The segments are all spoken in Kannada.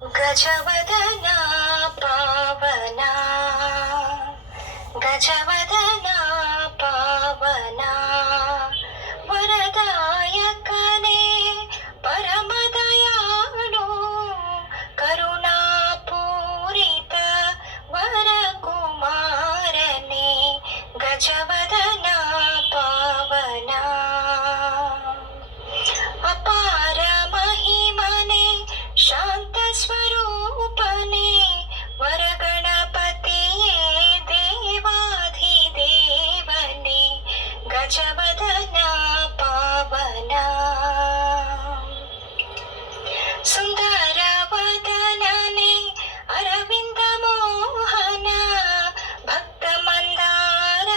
ಗಜವದನ ಪಾವನ ಗಜವದನ ಪಾವನ ವರದಾಯಕನೇ ಪರಮದಯಾಳು ಕರುಣಾಪೂರಿತ ವರಕುಮಾರನೇ ಗಜವದನ ಪಾವನ ಅಪಾರ ಮಹಿಮನೆ ಶಾಂತ ಸ್ವರೂಪನೆ ವರಗಣಪತಿಯೇ ದೇವಾಧಿದೇವನೇ ಗಜವದನ ಪಾವನ ಸುಂದರ ವದನನೆ ಅರವಿಂದ ಮೋಹನ ಭಕ್ತ ಮಂದಾರ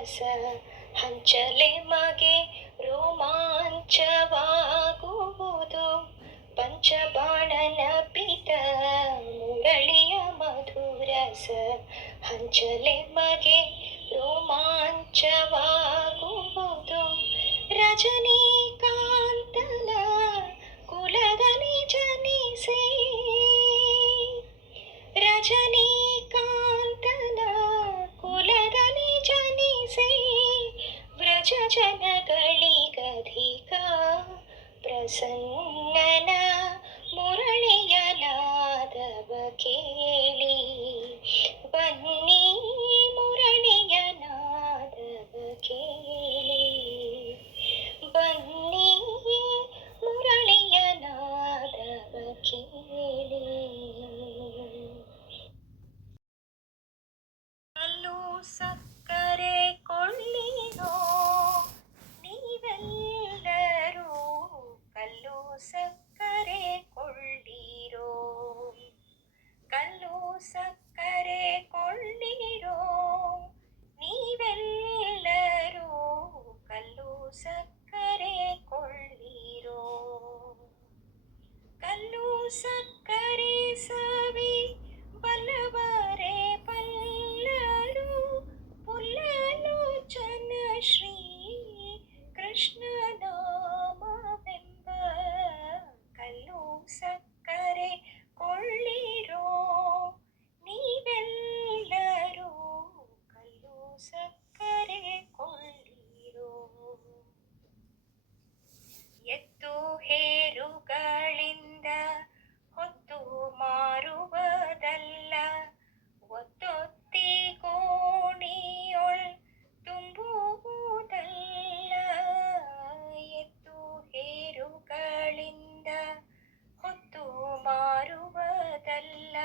ರಸ ಹಂಚಲೆ ಮಗೆ ರೋಮಾಂಚವಾಗುವುದು ಪಂಚಬಾಣನ ಪಿತ ಮುರಳಿಯ ಮಧುರಸ ಹಂಚಲೆ ಮಗೆ ರೋಮಾಂಚವಾಗುವುದು ರಜನೀಕಾಂತನ ಕುಲದಲ್ಲಿ ಜನಿಸೆ ರಜನೀಕಾಂತನ ಕುಲದಲ್ಲಿ ಜನಿಸೆ ವ್ರಜ ಜನಗಳಿಗಧಿಕ ಪ್ರಸನ್ನನ ಮುರಳಿಯ ನಾದವ ಕೇಳಿ ಬನ್ನಿ ಮುರಳಿಯ ನಾದವ ಕೇಳಿ ಬನ್ನಿ ಮುರಳಿಯ ನಾದವ ಕೇಳಿ ಕಲ್ಲು ಸಕ್ಕರೆ ಕೊಳ್ಳಿರೋ ನೀವೆಲ್ಲರೂ ಕಲ್ಲು ಸಕ್ಕರೆ ಕೊಳ್ಳಿರೋ ಕಲ್ಲು ಸಕ್ಕರೆ ಕೊಳ್ಳಿರೋ ನೀವೆಲ್ಲರೂ ಕಲ್ಲು ಸಕ್ಕರೆ ಕೊಳ್ಳಿರೋ ಕಲ್ಲು ಸಕ್ಕರೆ ಸವಿ ಬಲ್ಲವರೇ ಬಲ್ಲರು ಪುಲ್ಲಲೋಚನ ಶ್ರೀ ಕೃಷ್ಣ ನಾಮವೆಂಬ ಕಲ್ಲು ಸಕ್ಕರೆ ಕೊಳ್ಳಿರೋ ನೀವೆಲ್ಲರೂ ಕಲ್ಲು ಸಕ್ಕರೆ ಕೊಳ್ಳಿರೋ ಎತ್ತು ಹೇರುಗಳಿಂದ ಹೊತ್ತು ಮಾರುವುದಲ್ಲ ಒತ್ತೊತ್ತಿ ಕೋಣಿಯೊಳ್ ತುಂಬುವುದಲ್ಲ ಎತ್ತು ಹೇರುಗಳಿಂದ ಹೊತ್ತು ಮಾರುವುದಲ್ಲ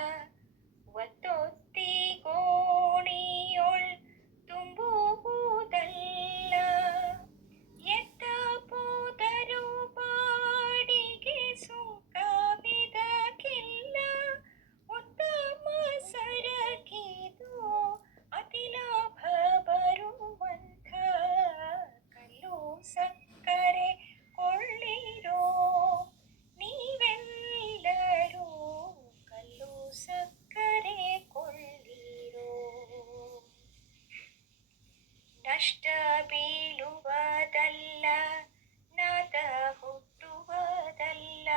ಒತ್ತೊತ್ತಿ ಕೋಣಿಯೊಳ್ ತುಂಬುವುದಲ್ಲ ಎತ್ತ ಪೋದರು ಬಾಡಿಗೆ ಸುಂಕವಿದಕ್ಕಿಲ್ಲ ಉತ್ತಮ ಸರಕಿದು ಅತಿ ಲಾಭ ಬರುವಂಥ ಕಲ್ಲು ಸಕ್ಕರೆ ಕೊಳ್ಳಿರೋ ನೀವೆಲ್ಲರೂ ಕಲ್ಲು ಸಕ್ಕರೆ ಕೊಳ್ಳಿರೋ ನಷ್ಟ ಬೀಳುವುದಲ್ಲ ನಾದ ಹುಟ್ಟುವುದಲ್ಲ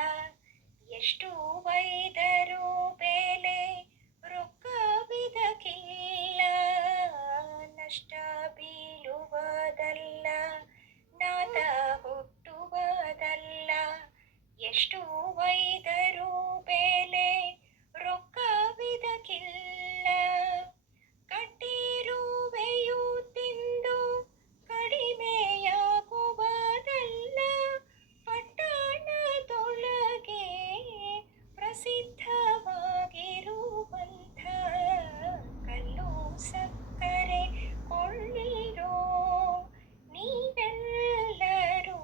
ಎಷ್ಟು ವೈದರೂ ಬೆಲೆ ರೊಕ್ಕವಿದಕ್ಕಿಲ್ಲ ನಷ್ಟ ಬೀಳುವುದಲ್ಲ ನಾದ ಹುಟ್ಟುವುದಲ್ಲ ಎಷ್ಟು ವೈದರೂ ಬೆಲೆ ರೊಕ್ಕವಿದಕ್ಕಿಲ್ಲ ಕಟ್ಟಿರುವೆಯು ತಿಂದು ಕಡಿಮೆಯಾಗುವುದಲ್ಲ ಪಟ್ಟಣದೊಳಗೆ ಪ್ರಸಿದ್ಧವಾಗಿರುವಂಥ ಕಲ್ಲು ಸಕ್ಕರೆ ಕೊಳ್ಳಿರೋ ನೀವೆಲ್ಲರೂ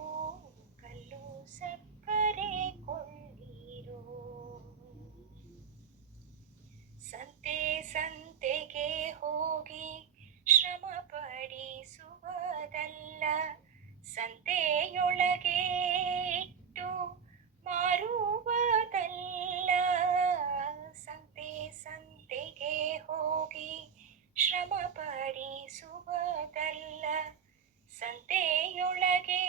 ಕಲ್ಲು ಸಕ್ಕರೆ ಕೊಳ್ಳಿರೋ ಸಂತೆ ಸಂತೆಗೆ ಹೋಗಿ ಶ್ರಮ ಪಡಿಸುವುದಲ್ಲ ಸಂತೆಯೊಳಗೆ ಇಟ್ಟು ಮಾರುವುದಲ್ಲ ಸಂತೆ ಸಂತೆಗೆ ಹೋಗಿ ಶ್ರಮ ಪಡಿಸುವುದಲ್ಲ ಸಂತೆಯೊಳಗೆ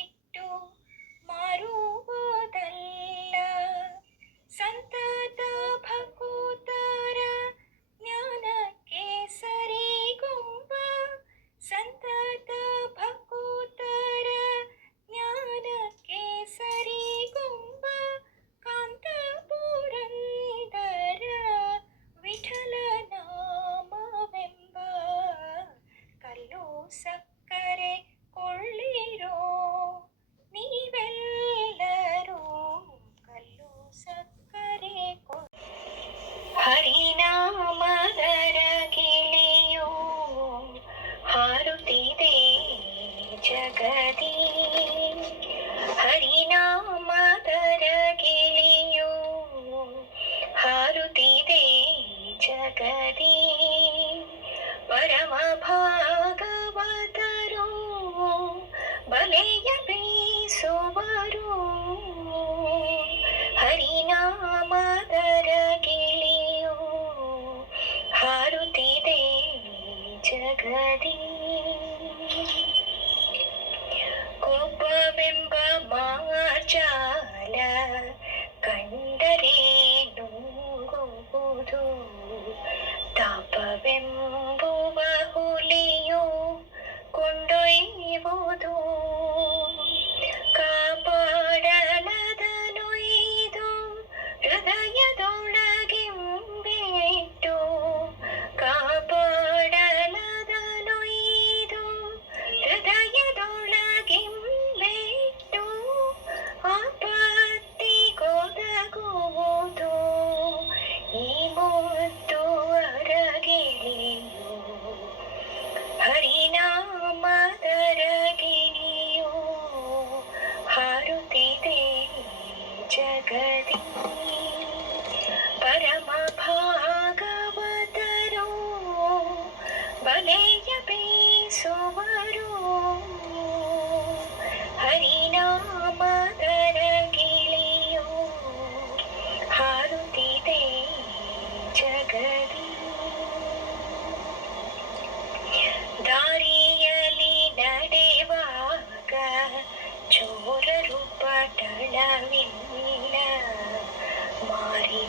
ಇಟ್ಟು ಮಾರುವುದಲ್ಲ ಸಂತತ ಭಕುತರ ಜ್ಞಾನಕ್ಕೆ ಸರಿಗುಂಬ ಸಂತತ ಭಕುತರ ಜ್ಞಾನ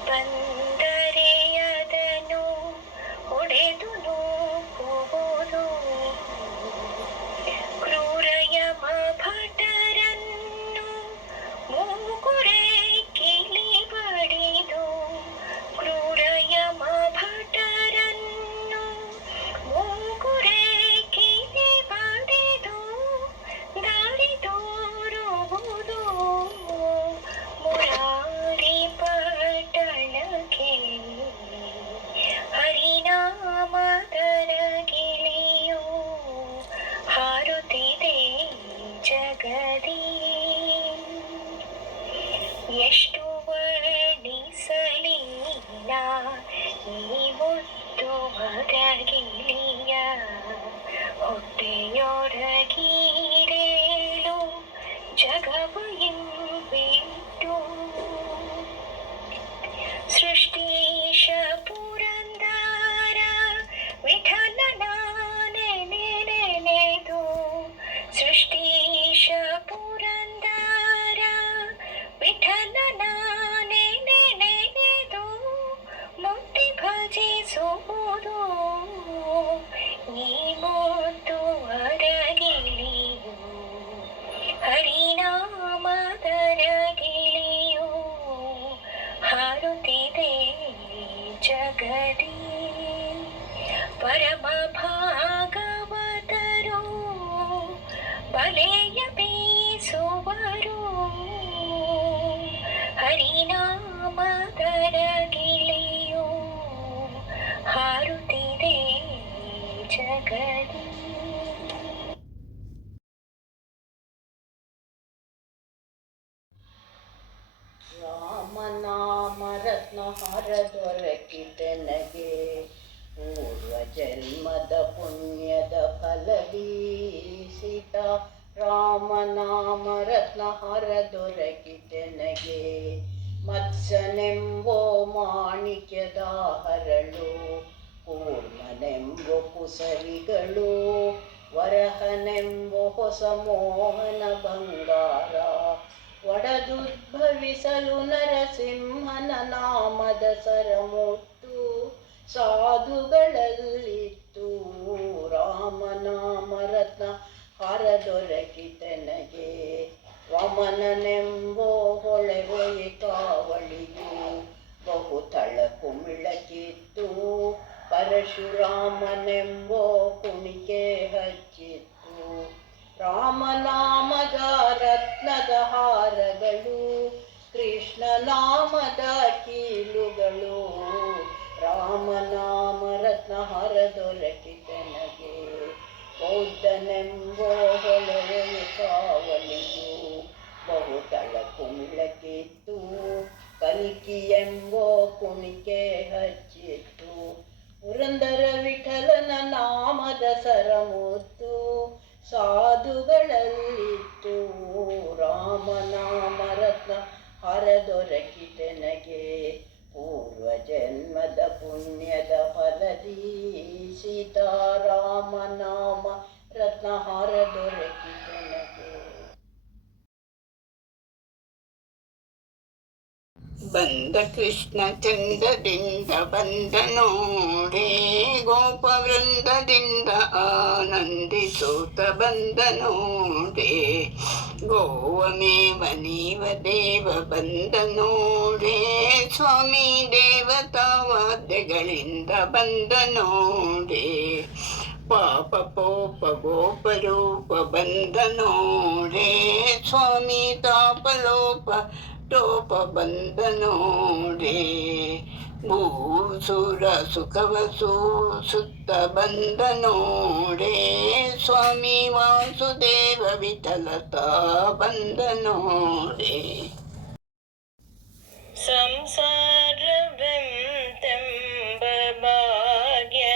ಬಂದರೆ ಅದನ್ನು ಹೊಡೆದು ನೂಕುವುದು, ಕ್ರೂರ ಯಮ ಭಟರನ್ನು ಮೂಗುರೆ ಕಿಲಿ ಬಡಿದು, ಕ್ರೂರ ಯಮ ಭಟರನ್ನು ಮೂಗುರೆ ಕಿಲಿ ಬಡಿದು ದಾರಿ ತೋರುವುದು, ಮುರಾರಿ ಪಟ್ಟಣಕ್ಕೆ ಹರಿನಾಮದರ ಗಿಳಿಯು ಹಾರುತ್ತಿದೆ ಜಗದಿ. ಎಷ್ಟು ವರ್ಣಿಸಲಿಲ್ಲ ಈ ಮುದ್ದು ಮದಗಿಳಿಯ, ಹೊಟ್ಟೆಯೊರಗಿರೇಳು ಜಗವು ಇಂಬಿಟ್ಟು. ಸೃಷ್ಟೀಶ ಪುರಂದರ ವಿಠಲನ ನೆನೆದು, ಸೃಷ್ಟೀಶ ಪುರಂದರ ವಿಠಲನ ನೆನೆದು ಮುಟ್ಟಿ ಭಜಿಸುವುದು, ಈ ಮುದ್ದು ಅರಗಿಳಿಯು ಹರಿನಾಮದರ ಗಿಳಿಯು ಹಾರುತ್ತಿದೆ ಜಗದಿ. ಪರಮ ಭಾಗವತರು ಬಲೆಯ ಬೀಸುವರು, ಹರಿನಾಮದರ ಗಿಳಿಯು ಹಾರುತ್ತಿದೆ ಜಗದಿ. ರಾಮನಾಮ ರತ್ನಹಾರ ದೊರಕಿತೆನಗೆ, ಪೂರ್ವ ಜನ್ಮದ ಪುಣ್ಯದ ಫಲವೀಸಿತ. ರಾಮನಾಮ ರತ್ನಹಾರ ದೊರಕಿತೆನಗೆ, ಮತ್ಸನೆಂಬೋ ಮಾಣಿಕ್ಯದ ಹರಳು, ಕೂರ್ಮನೆಂಬೋ ಕುಸರಿಗಳು, ವರಹನೆಂಬೋ ಹೊಸ ಮೋಹನ ಬಂಗಾರ. ಒಡದುದ್ಭವಿಸಲು ನರಸಿಂಹನ ನಾಮದ ಸರಮುತ್ತು, ಸಾಧುಗಳಲ್ಲಿತ್ತು. ರಾಮನಾಮ ರತ್ನ ಹಾರ ದೊರಕಿತೆನಗೆ, ವಾಮನನೆಂಬೋ ಹೊಳೆವೊಯೆ ಕಾವಳಿಯು, ಬಹು ತಳಕು ಮಿಳಕಿತ್ತು. ಪರಶುರಾಮನೆಂಬೋ ಕುಣಿಕೆ ಹಚ್ಚಿತ್ತು. ರಾಮನಾಮದ ರತ್ನದ ಹಾರಗಳು, ಕೃಷ್ಣ ನಾಮದ ಕೀಲುಗಳು. ರಾಮನಾಮ ರತ್ನಹಾರ ದೊರಕಿತೆನಗೆ, ಬೌದ್ಧನೆಂಬೋ ಹೊಳೆಯ ಕಾವಲಿಯು, ಬಹು ತಳಕು ಮಿಳಕಿತ್ತು. ಕಲ್ಕಿ ಎಂಬೋ ಕುಣಿಕೆ ಹಚ್ಚಿತ್ತು. ಪುರಂದರ ವಿಠಲನ ನಾಮದ ಸರಮುತ್ತು, ಸಾಧುಗಳಲ್ಲಿತ್ತು. ರಾಮನಾಮ ರತ್ನ ಹಾರ ದೊರಕಿತೆನಗೆ, ಪೂರ್ವ ಜನ್ಮದ ಪುಣ್ಯದ ಫಲದಿ. ಸೀತಾರಾಮನಾಮ ರತ್ನ ಹಾರ ದೊರಕಿತೆನಗೆ. ಬಂದ ಕೃಷ್ಣ ಚಂದದಿಂದ ಬಂದ ನೋಡೆ, ಗೋಪವೃಂದದಿಂದ ಆನಂದಿಸೋತ ಬಂದ ನೋಡೆ. ಗೋವಮೇವ ನೀವ ದೇವ ಬಂದ ನೋಡೆ, ಸ್ವಾಮಿ ದೇವತಾ ವಾದ್ಯಗಳಿಂದ ಬಂದ ನೋಡೆ. ಪಾಪ ಪೋಪ ಗೋಪರೂಪ ಬಂದ ನೋಡೆ, ಸ್ವಾಮಿ ತಾಪಲೋಪ ಟೋಪ ಬಂದ ನೋಡೆ. ಭೂಸುರ ಸುಖವಸು ಸುತ್ತ ಬಂದ ನೋಡೆ, ಸ್ವಾಮಿ ವಾಸುದೇವ ವಿಠಲತ ಬಂದ ನೋಡೆ. ಸಂಸಾರವೆಂತೆಂಬ ಭಾಗ್ಯವಿರಲಿ,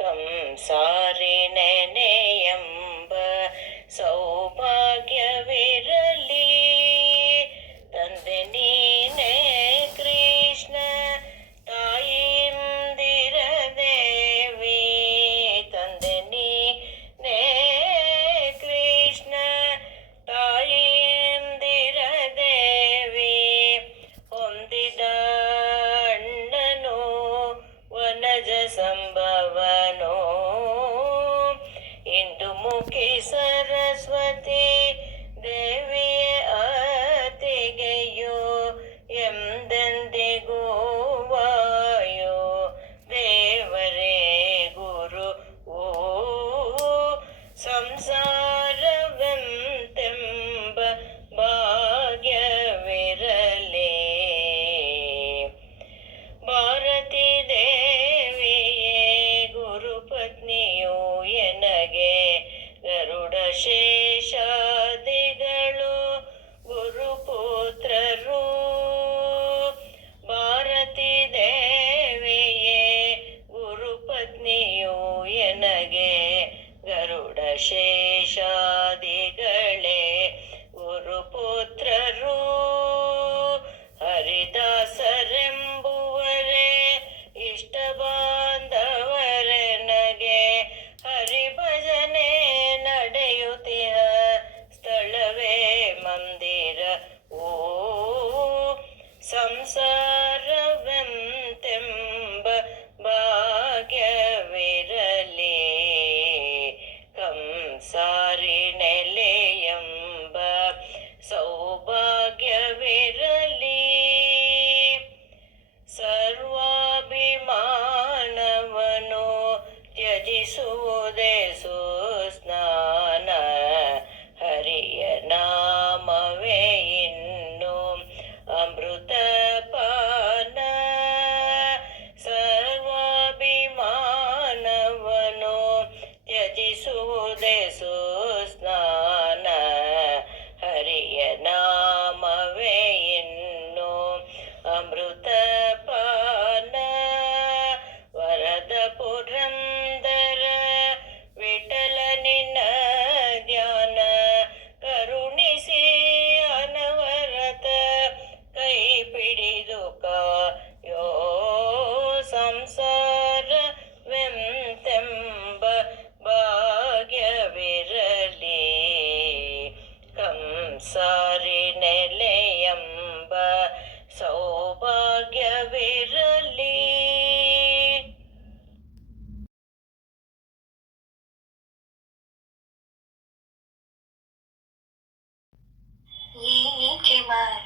ಕಂಸಾರಿ ನೆನೆಯೆಂಬ ಸೌಭಾಗ್ಯವಿರಲಿ. ತಂದೆ ನೀನೇ ಕೃಷ್ಣ, ತಾಯಿಂದಿರ ದೇವಿ. ತಂದೆ ನೀನೇ ಕೃಷ್ಣ, ತಾಯಿಂದಿರ ದೇವಿ.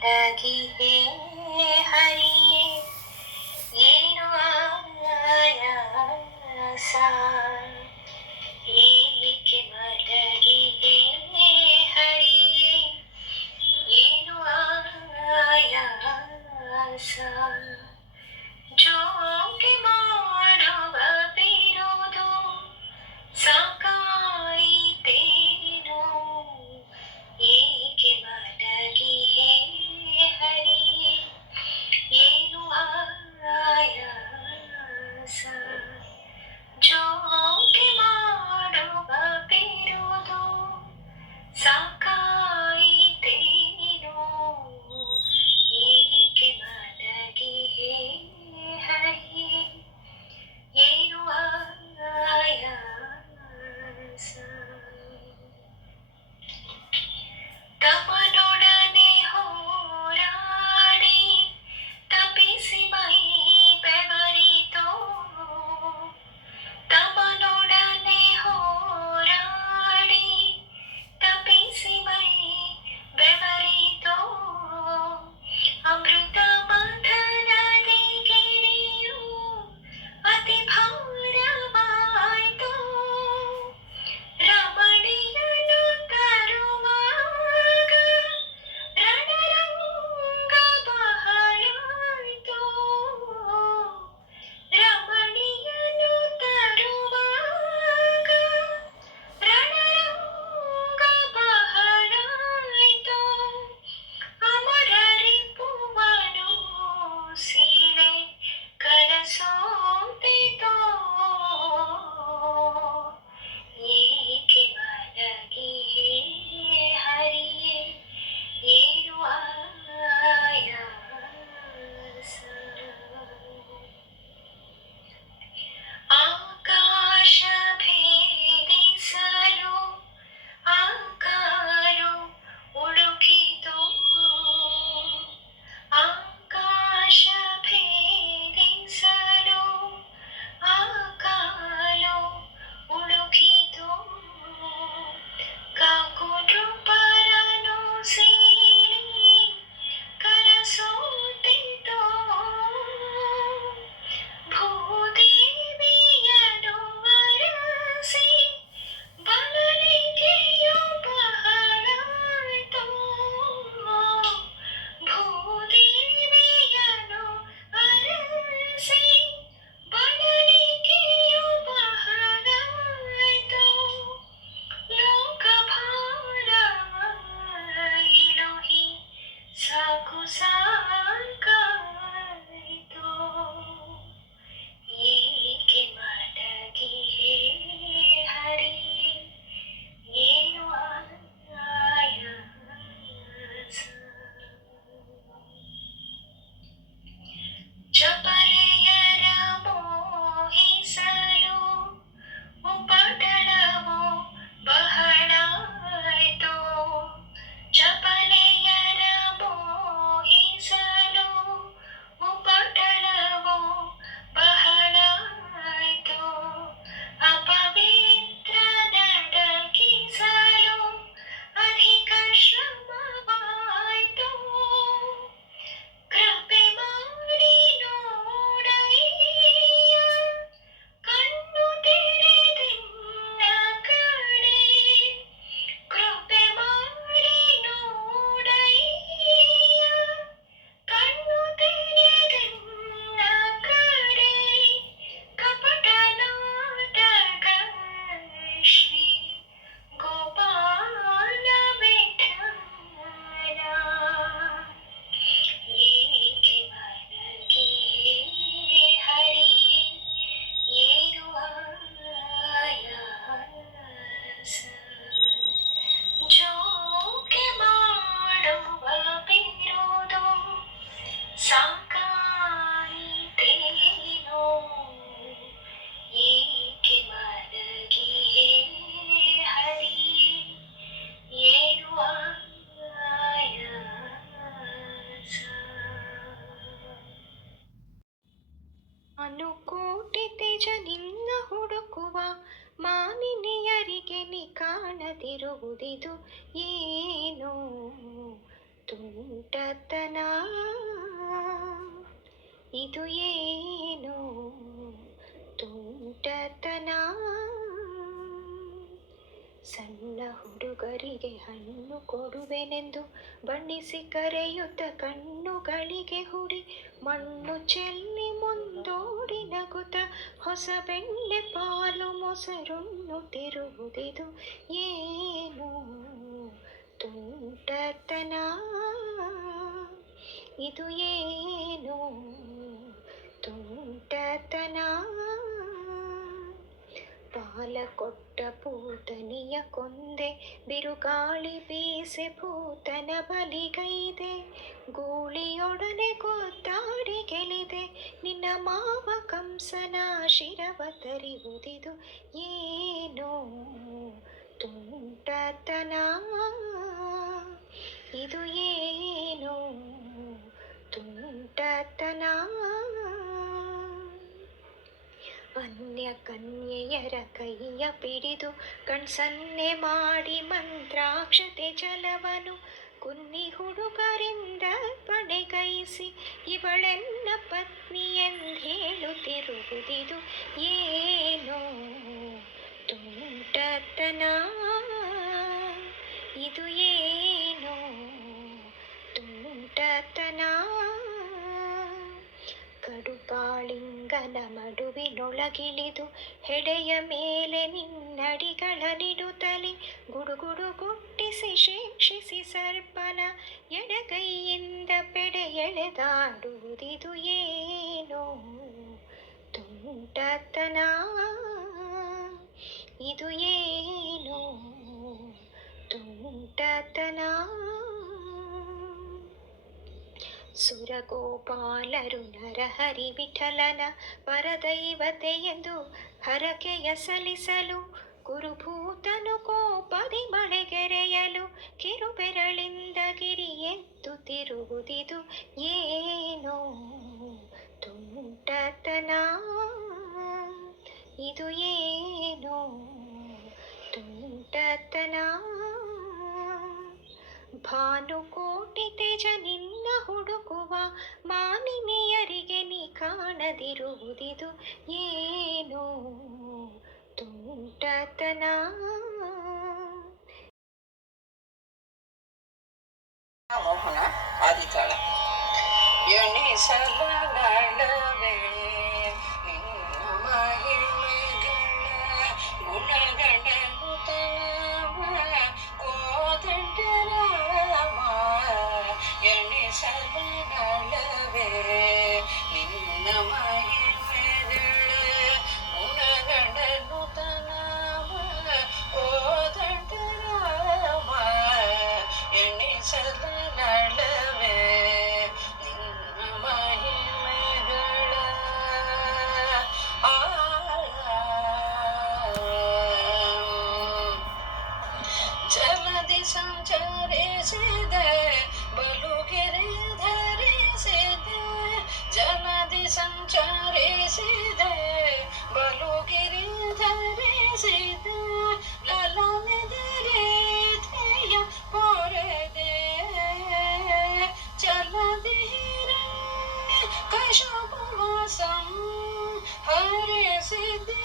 ಮಲಗಿಹೆ ಹರಿಯೇ ಏನು ಆಯಾಸ ಏಕೆ ಮಲಗಿಹೆ ಹರಿಯೇ ಏನು ಆಯಾಸ ಜೋಕೆ ಮಾಡುವ ಬಿರುದು ಸಾಕಾಯಿತೇನೋ ಏಕೆ ಮಲಗಿಹೆ ಹರಿಯೇ ಏನು ಆಯಾಸ ಜೋಕೆ ಮಾಡುವ ಬಿರುದು ಸಾಕಾಯಿತೇನೋ ಏಕೆ ಮಲಗಿಹೆ ಹರಿಯೇ ಏನು ಆಯಾಸ ತಪನೊಡನೆ ಹೋರಾಡಿ ತಪಿಸಿ ಮೈ ಬೆವರಿತೋ ತಪನೊಡನೆ ಹೋರಾಡಿ ತಪಿಸಿ ಮೈ ಬೆವರಿತೋ ಅಮೃತ ಮಥನದಿ ಗಿರಿಯು ಅತಿ ಭಾರವಾಯಿತೋ ರಮಣಿಯನು ತರುವಾಗ ರಣರಂಗ ಬಹಳಾಯಿತೋ ರಮಣಿಯನು ತರುವಾಗ ರಣರಂಗ ಬಹಳಾಯಿತೋ ಅಮರರಿಪುವನು ಸೀರೆ ಕನಸೋತಿತೋ ಏಕೆ ಮಲಗಿಹೆ ಹರಿಯೇ ಏನು ಆಯಾಸ ಆಕಾಶ ಭೇದಿಸಲು ಆಕಾಲು ಉಳುಕಿತೋ ಆಕಾಶ ಭೇದಿಸಲು ಆಕಾಲು ಉಳುಕಿತೋ ಕಾಕುಟುಂಬರನು ಸೀಳಿ ಕರಸೋತಿತೋ ಭೂದೇವಿಯನು ಅರಸಿ ಬಳಲಿಕೆಯು ಬಹಳಾಯಿತೋ ಭೂದೇವಿಯನು ಅರಸಿ ಬಳಲಿಕೆಯು ಬಹಳಾಯಿತೋ ಲೋಕಭಾರವ ಇಳುಹಿ ಸಾಕು ಸಾಕಾಯಿತೋ ಏಕೆ ಮಲಗಿಹೆ ಹರಿಯೇ ಏನು ಆಯಾಸ ಚಪಲೆಯರ ಮೋಹಿಸಲು ಉಪಟಳವು ಬಹಳಾಯಿತೋ ಚಪಲೆಯರ ಮೋಹಿಸಲು ಉಪಟಳವು ಬಹಳಾಯಿತೋ ಅಪವಿತ್ರ ನಡಗಿಸಲು ಅಧಿಕ ಶ್ರಮವಾಯಿತೋ ಕೃಪೆ ಮಾಡಿ ನೋಡಯ್ಯ ಕಣ್ಣು ತೆರೆದಿನ್ನ ಕಡೆ ಕೃಪೆ ಮಾಡಿ ನೋಡಯ್ಯ ಕಣ್ಣು ತೆರೆದಿನ್ನ ಕಡೆ ಕಪಟ ನಾಟಕ ಶ್ರೀ ಗೋಪಾಲ ವಿಠಲ ಏಕೆ ಮಲಗಿಹೆ ಹರಿಯೇ ಏನು ಆಯಾಸ ಜೋಕೆ ಮಾಡುವ ಬಿರುದು ಸಾಕಾಯಿತೇನೋ ಏಕೆ ಮಲಗಿಹೆ ಹರಿಯೇ ಏನು ಆಯಾಸ ಅನುಕೋಟಿ ತೇಜ ನಿನ್ನ ಹುಡುಕುವ ಮಾನಿನಿಯರಿಗೆ ನೀ ಕಾಣದಿರುವುದಿದು ಏನೋ ತುಂಬ ತುಂಟತನ ಇದು ಏನು ತುಂಟತನ. ಸಣ್ಣ ಹುಡುಗರಿಗೆ ಹಣ್ಣು ಕೊಡುವೆನೆಂದು ಬಣ್ಣಿಸಿ ಕರೆಯುತ್ತ ಕಣ್ಣುಗಳಿಗೆ ಹುಡಿ ಮಣ್ಣು ಚೆಲ್ಲಿ ಮುಂದೋಡಿ ನಗುತ್ತ ಹೊಸ ಬೆಣ್ಣೆ ಪಾಲು ಮೊಸರುಣ್ಣುತ್ತಿರುವುದಿದು ಏನು ತುಂಟತನ ಇದು ಏನು ತುಂಟತನ. ಪಾಲ ಕೊಟ್ಟ ಪೂತನಿಯ ಕೊಂದೆ ಬಿರುಗಾಳಿ ಬೀಸೆ ಭೂತನ ಬಲಿಗೈದೆ ಗೂಳಿಯೊಡನೆ ಗೊತ್ತಾಡಿ ಗೆಲಿದೆ ನಿನ್ನ ಮಾವ ಕಂಸನ ಶಿರವ ತರಿವುದಿದು ಏನು ತುಂಟತನ ಇದು ಏನು ತುಂಟತನ. ಅನ್ಯ ಕನ್ಯೆಯರ ಕೈಯ ಪಿಡಿದು ಕಣ್ಸನ್ನೆ ಮಾಡಿ ಮಂತ್ರಾಕ್ಷತೆ ಜಲವನು ಕುನ್ನಿ ಹುಡುಗರಿಂದ ಪಡೆಗೈಸಿ ಇವಳೆನ್ನ ಪತ್ನಿ ಎಂದೇಳುತ್ತಿರುವುದಿದು ಏನು ತುಂಟತನ ಇದು ಏನು ತುಂಟತನ. ಕಡುಕಾಳಿಂಗನ ಮಡುವಿನೊಳಗಿಳಿದು ಹೆಡೆಯ ಮೇಲೆ ನಿನ್ನಡಿಗಳ ನಿಡುತ್ತಲಿ ಗುಡುಗುಡು ಗುಟ್ಟಿಸಿ ಶಿಕ್ಷಿಸಿ ಸರ್ಪನ ಎಡಗೈಯಿಂದ ಪೆಡೆ ಎಳೆದಾಡುವುದಿದು ಏನು ತುಂಟತನ ಇದು ಏನು ತುಂಟತನ. ಸುರಗೋಪಾಲರು ನರಹರಿ ವಿಠಲನ ಪರದೈವತೆ ಎಂದು ಹರಕೆಯ ಸಲ್ಲಿಸಲು ಕುರುಭೂತನು ಕೋಪದಿ ಮಳೆಗೆರೆಯಲು ಕಿರುಬೆರಳಿಂದ ಗಿರಿ ಎತ್ತುತ್ತಿರುವುದಿದು ಏನು ತುಂಟತನ ಇದು ಏನು ತುಂಟತನ. ಭಾನುಕೋಟಿ ತೇಜ ನಿನ್ನ ಹುಡುಕುವ ಮಾನಿನಿಯರಿಗೆ ನೀ ಕಾಣದಿರುವುದಿದು ಏನು ತುಂಟತನ. ಮೋಹನ ಆದಿತಾಳ. ಎಣಿಸಲಗಳವೇ ನಿನ್ನ ಮಹಿಮೆಗಳ ಗುಣಗಳನ್ನು ತನವ ಕೋದಂಡರಾಮ. ಎಣಿಸಲಗಳವೇ ನಿನ್ನ ಮಹಿಮೆಗಳ ಗುಣಗಳನ್ನು ತನವ ಕೋದಂಡರಾಮ. ಎಣಿಸಲಗಳವೇ ನಿನ್ನ ಮಹಿಮೆಗಳ ಜಲದಿ ಸಂಚರಿಸಿದೆ ಬಲುಗೆರೆ ಧರಿಸಿದೆ ಜಲದಿ ಸಂಚರಿಸಿದೆ ಬಲುಗಿರಿ ಧರಿಸಿದೆ ಲಲನೆದರೇತೆಯ ಪೊರೆದೆ ಚಲದಿರಣ್ಯ ಕಶಪುವಾಸಂ ಹರಿಸಿದೆ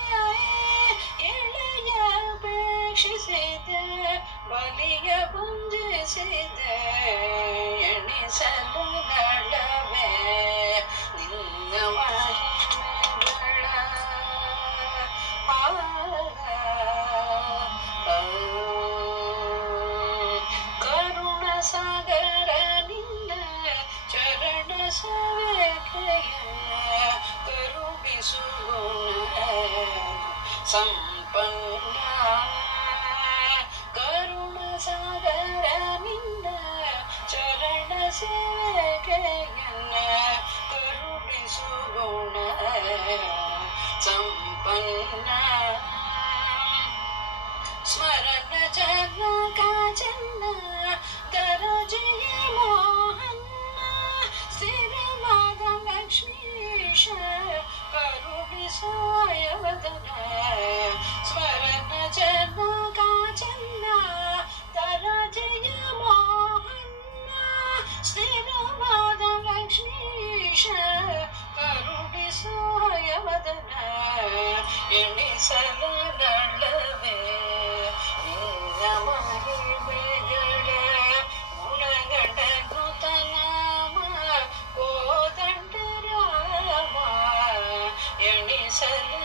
ಎಳೆಯಪೇಕ್ಷಿಸಿದೆ ಬಲಿಯ ಪುಂಜಿಸಿದೆ. ಎಣಿಸಲಗಳವೇ ನಿನ್ನ ಮಹಿಮೆಗಳ ಕರುಣ ಸಾಗರ ನಿನ್ನ ಚರಣ ಸೇವೆಯ ಕರುಣಿಸುಗುಣ ಸಂಪನ್ನ. ಕರುಣ ಸಾಗರ ನಿನ್ನ ಚರಣ ಸೇವೆಯನ್ನ ಕರುಣಿಸುಗುಣ ಸಂಪನ್ನ. ಸ್ಮರಣ ಜನ ಕಾಜನ್ನ ದರಜಯ ಮೋಹನ್ನ ಸ್ಥಿರವಾದ ಲಕ್ಷ್ಮೀಶ ಕರುಣಿಸಾಯವದನ ಎಣಿಸಲದಳವೇ ನಿನ್ನ ಮಹಿಮೆಗಳ ಗುಣಗಳನ್ನು ತನಾಮ ಕೋದಂಡ ರಾಮ ಎಣಿಸಲದಳವೇ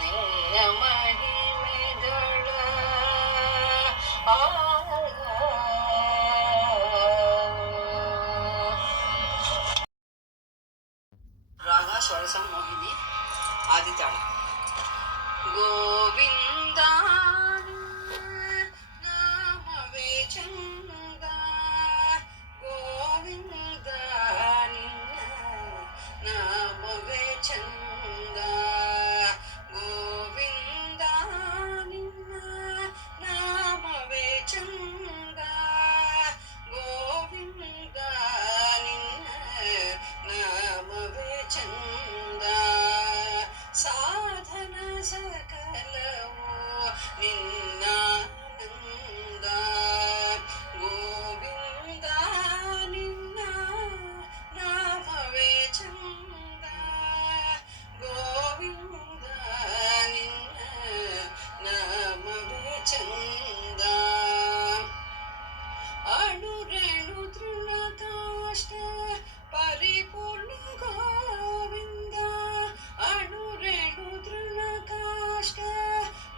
ನಿನ್ನ ಮಹಿಮೆಗಳ ಆ ರಾಗ ಸ್ವರಸ ಮೋಹಿನಿ ಆದಿತಾಳ. ಗೋವಿಂದ ನಾಮವೇ ಚಂದ ಗೋವಿಂದ ನಿನ್ನ ನಾಮವೇ ಚಂದ ಗೋವಿಂದ ನಿನ್ನ ನಾಮವೇ ಚಂದ ಗೋವಿಂದ ನಿನ್ನ ನಾಮವೇ ಚಂದ ಸಾಧನ ಸಕಲವು ನಿನ್ನಾನಂದ ಗೋವಿಂದ ನಿನ್ನ ನಾಮವೇ ಚಂದ ಗೋವಿಂದ ನಿನ್ನ ನಾಮವೇ ಚಂದ ಅಣುರೇಣು ತೃಣ ಕಾಷ್ಟ ಪರಿಪೂರ್ಣ ಗೋವಿಂದ ಅಣುರೇಣು ತೃಣ ಕಾಷ್ಟ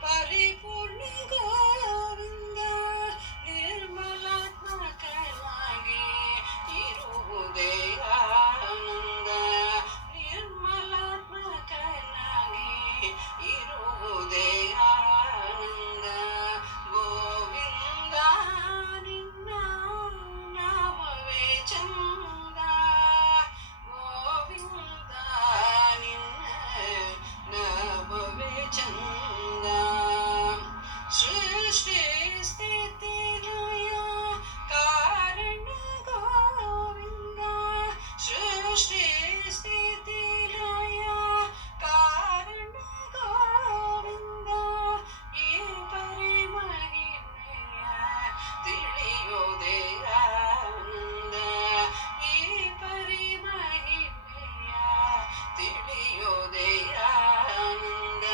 ಪರಿಪೂರ್ಣ ಗೋವಿಂದ ನಿರ್ಮಲಾತ್ಮಕನಾಗಿ ಇರುವುದೇ ಆನಂದ ನಿರ್ಮಲಾತ್ಮಕನಾಗಿ ಇರುವುದೇ ಆನಂದ ಗೋವಿಂದ ನಿನ್ನ ನಾಮವೇ ಚಂದ ಗೋವಿಂದ ನಿನ್ನ ನಾಮವೇ ಚಂದ ಸೃಷ್ಟಿ ಸ್ಥಿತಿ ಲಯ ಕಾರಣ ಗೋವಿಂದ ಸೃಷ್ಟಿ ಸ್ಥಿತಿ ಲಯ ಕಾರಣ ಗೋವಿಂದ ಈ ಪರಿಮಹಿಮೆಯ ತಿಳಿಯೋದೇ ಆನಂದ ಈ ಪರಿಮಹಿಮೆಯ ತಿಳಿಯೋದೇ ಆನಂದ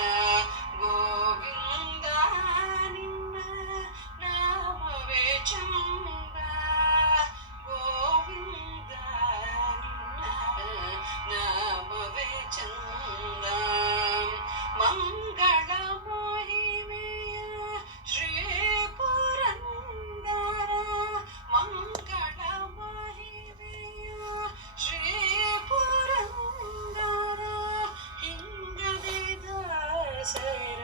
ಗೋವಿಂದ ನಿನ್ನ ನಾಮವೇ ಚಂದ ಗೋವಿಂದ ನಿನ್ನ ನಾಮವೇ ಚಂದ ಮಂಗಳ ಮಹಿಮೆಯ ಶ್ರೀ ಪುರಂದರ ಮಂಗಳ ಮಹಿಮೆಯ ಶ್ರೀ ಪುರಂದರ ಹಿಂಗದೆ ದಾಸರ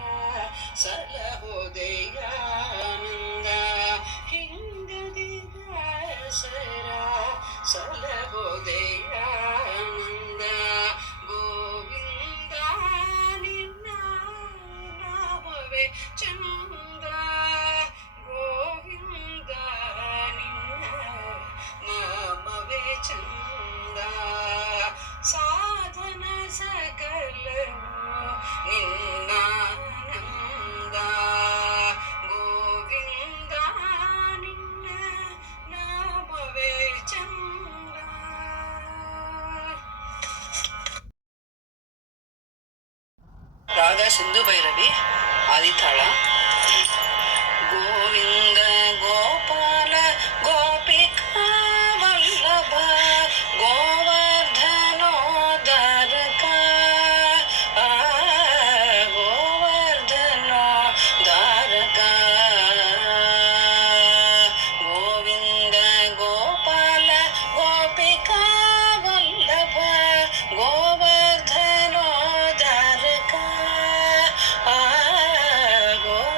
ಸಲಹೋದಯಾನಂದ ಹಿಂಗದೆ ದಾಸರ ಸಲಹೋದಯಾನಂದ ಗೋವಿಂದ ನಿನ್ನ ನಾಮವೇ ಚಂದ ಗೋವಿಂದ ನಿನ್ನ ನಾಮವೇ ಚಂದ ಸಾಧನ ಸಕಲವು ನಿನ್ನಾನಂದ ಗೋವಿಂದ ನಿನ್ನ ನಾಮವೇ ಚಂದ. ರಾಗ ಸಿಂಧು ಭೈರವಿ ಆದಿತಾಳ. ಗೋವಿಂದ ಗೋಪಾಲ ಗೋಪಿಕಾ ವಲ್ಲಭ ಗೋವರ್ಧನೋದ್ಧಾರಕ ಗೋವರ್ಧನೋದ್ಧಾರಕ ಗೋವಿಂದ ಗೋಪಾಲ ಗೋಪಿಕಾ ವಲ್ಲಭ ಗೋವರ್ಧನೋದ್ಧಾರಕ ಗೋವರ್ಧನೋದ್ಧಾರಕ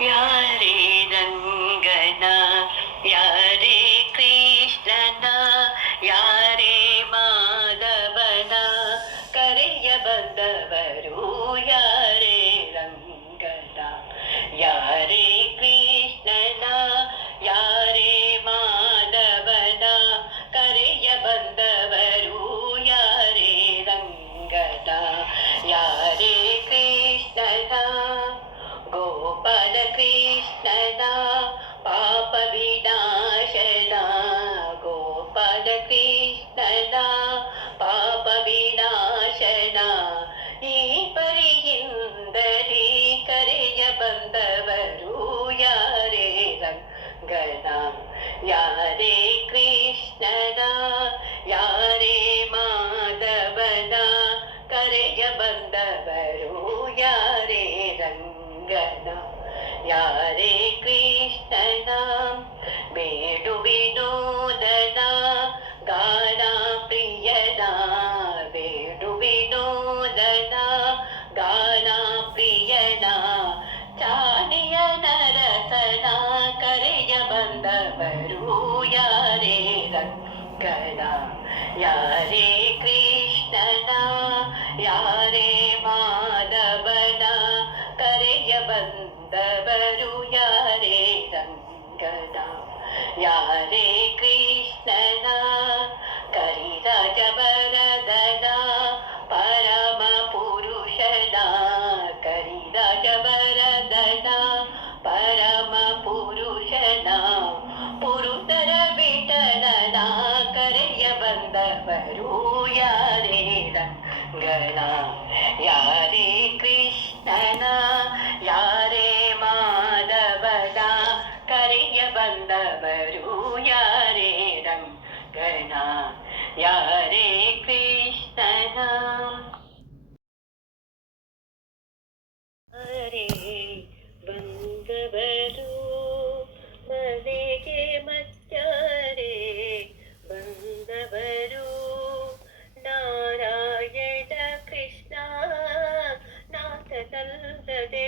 ಯಾರೇ ರಂಗನ ಯಾರೇ ಕೃಷ್ಣನ ಯಾರೇ ಮಾಧವನ ಕರೆಯ ಬಂದವರು ಯಾರೇ ರಂಗನ ಯಾರೇ ಕೃಷ್ಣನ ಯಾರೇ ಮಾಧವನ ಕರೆಯ ಬಂದವರು ಯಾರೇ ರಂಗನ ಯಾರೇ ಕೃಷ್ಣನ ಗೋಪಾಲ ಕೃಷ್ಣನ ಪಾಪ ವಿನಾಶನ ಗೋಪಾಲ ಕೃಷ್ಣನ ಪಾಪ ವಿನಾಶನ ಈ ಪರಿಯಿಂದಲೇ ಕರೆಯ ಬಂದವರು ಯಾರೇ ರಂಗನ ಯಾರೇ ಕೃಷ್ಣನ ಯಾರೇ ಮಾಧವನ ಕರೆಯ ಬಂದವರು ಯಾರೇ ರಂಗನ ಯಾರೇ ಕೃಷ್ಣನ ಬೇಡು ವಿನೋದನ ಗಾನ ಪ್ರಿಯನ ಬೇಡು ವಿನೋದನ ಗಾನ ಪ್ರಿಯನ ಚಾನೆಯ ನರಸನ ಕರೆಯ ಬಂದವರು ಯಾರೇ ರಂಗನ ಯಾರೇ ಕೃಷ್ಣನ ಯಾರೇ ಮಾಧವನ ಕರೆಯ ಬಂದವರು ಯಾರೇ ರಂಗನ ಯಾರೇ ಕೃಷ್ಣನ ಕರಿರಾಜ ವರದನ ಪರಮ ಪುರುಷನ ಕರಿರಾಜ ವರದನ ಪರಮ ಪುರುಷನ ಪುರುತರ ಬಿಟಲನ ಕರೆಯ ಬಂದವರು ಯಾರೇ ರಂಗನ ಯಾರೇ ಕೃಷ್ಣನ ಯಾರೇ ಮಾಧವನ ಕರೆಯ ಬಂದವರು ಯಾರೇ ರಂಗನ ಯಾರೇ ಕೃಷ್ಣನ ಯಾರೇ ಬಂದವರು ಮನೆಗೆ ಮತ್ಯಾರೇ ಬಂದವರು ನಾರಾಯಣ ಕೃಷ್ಣ ನಾಥನಲ್ಲದೆ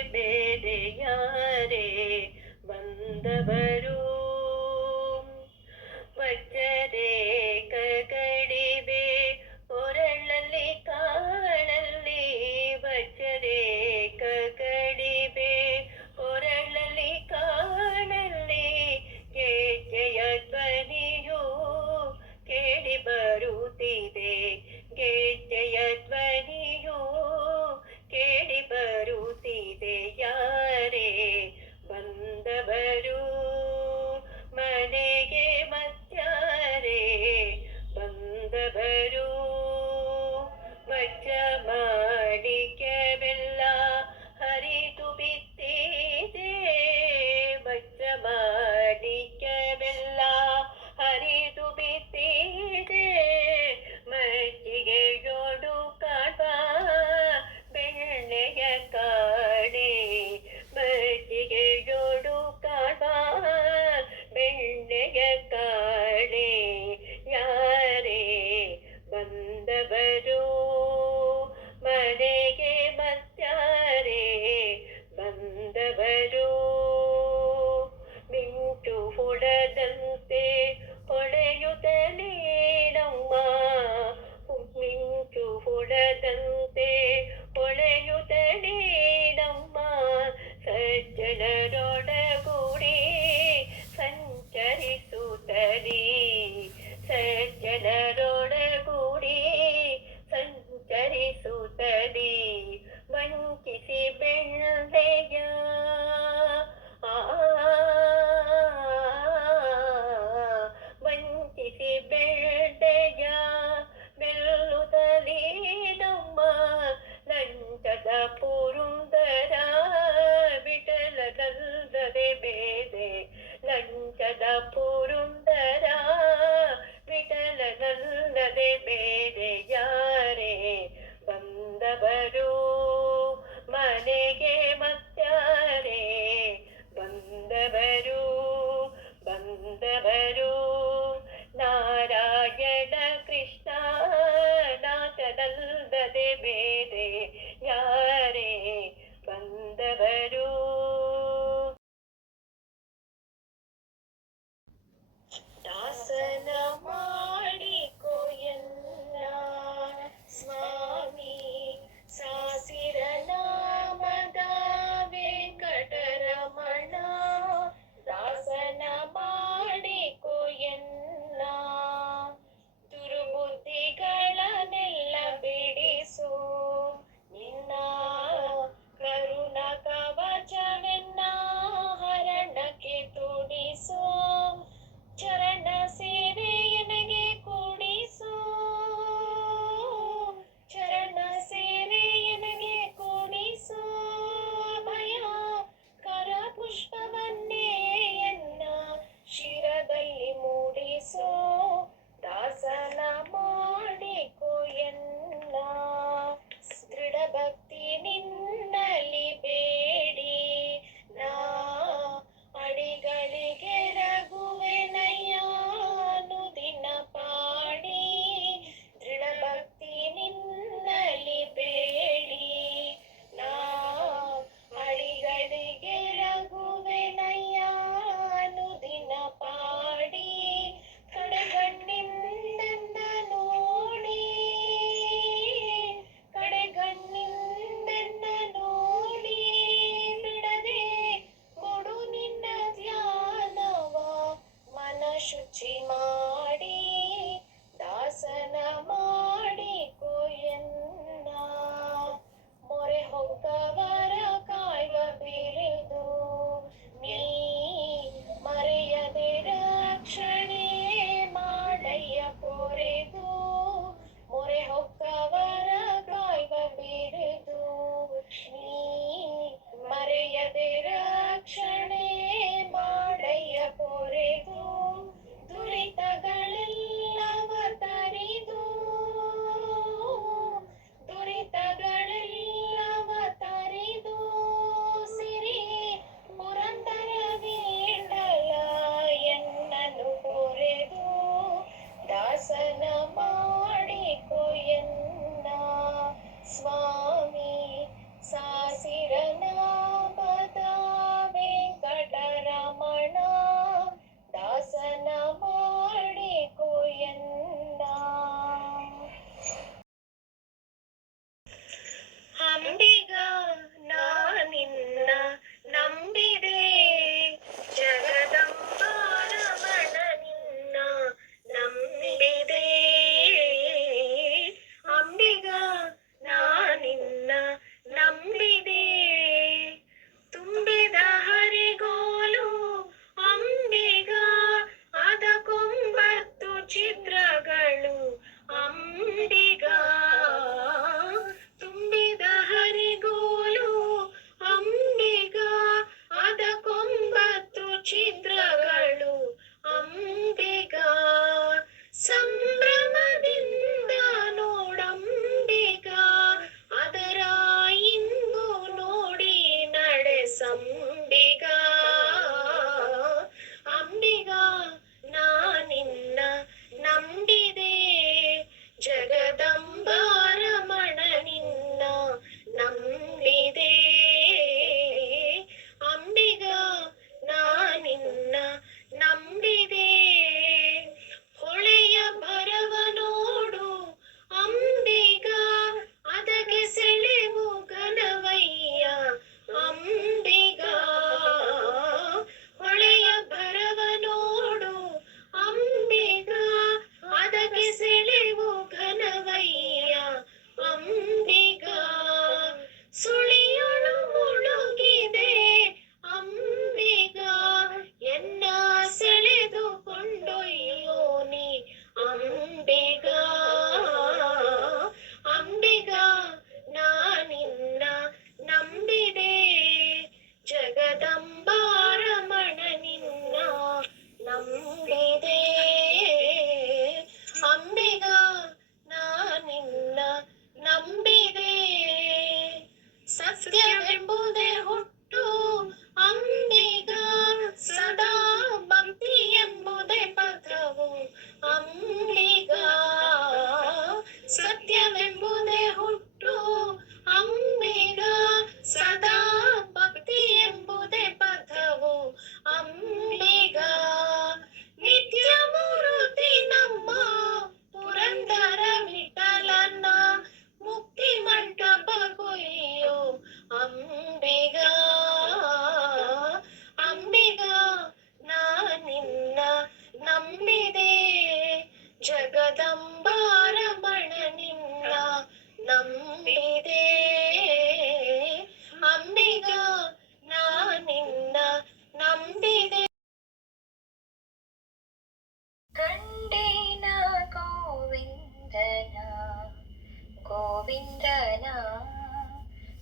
ಗೋವಿಂದನ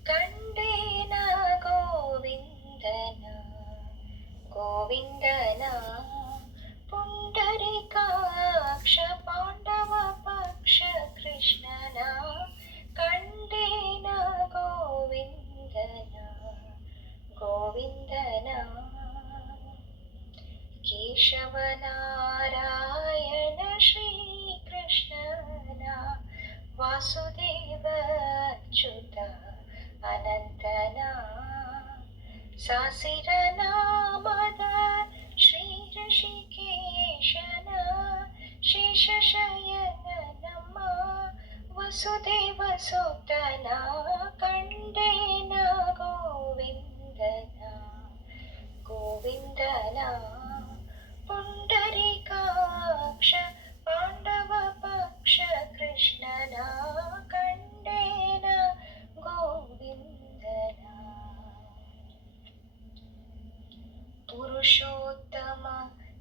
ಕಂಡೇನ ಗೋವಿಂದನ ಗೋವಿಂದನ ಪುಂಡರಿಕಾಕ್ಷ ಪಾಂಡವ ಪಕ್ಷ ಕೃಷ್ಣನ ಕಂಡೇನ ಗೋವಿಂದನ ಗೋವಿಂದನ ಕೇಶವನಾರಾಯಣ ಶ್ರೀಕೃಷ್ಣನ ವಾಸುದೇವ ಚ್ಯುತ ಅನಂತನ ಸಾಸಿರ ನಾಮದ ಶ್ರೀ ಋಷಿಕೇಶನ ಶೇಷಶಯನ ನಮ್ಮ ವಸುದೇವ ಸುತನ ಕಂಡೇನ ಗೋವಿಂದನ ಗೋವಿಂದನ ಪುಂಡರಿಕಾಕ್ಷ ಪಾಂಡವ ಪಕ್ಷ ಕೃಷ್ಣನ ಕಂಡೇನ ಗೋವಿಂದನ ಪುರುಷೋತ್ತಮ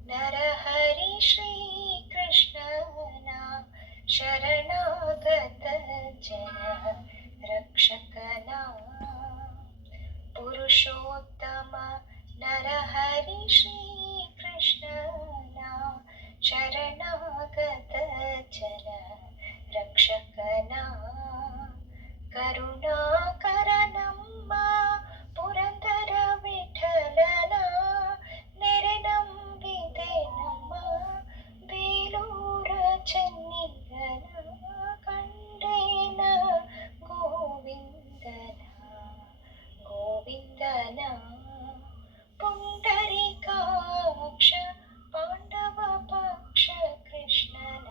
ನರಹರಿ ಶ್ರೀಕೃಷ್ಣನ ಶರಣಾಗತ ಜನ ರಕ್ಷಕನ ಪುರುಷೋತ್ತಮ ನರಹರಿ ಶ್ರೀಕೃಷ್ಣನ ಶರಣಾಗತ ಜನ ರಕ್ಷಕನ ಕರುಣಾಕರ ನಮ್ಮ ಪುರಂದರ ವಿಠಲನ ನೆರೆ ನಂಬಿದೆ ನಮ್ಮ ಬೇಲೂರ ಚೆನ್ನಿಗನ ಕಂಡೇನ ಗೋವಿಂದನ ಗೋವಿಂದನ ಪುಂಡರಿಕಾಕ್ಷ ಪಾಂಡವ ಪಕ್ಷ ಕೃಷ್ಣನ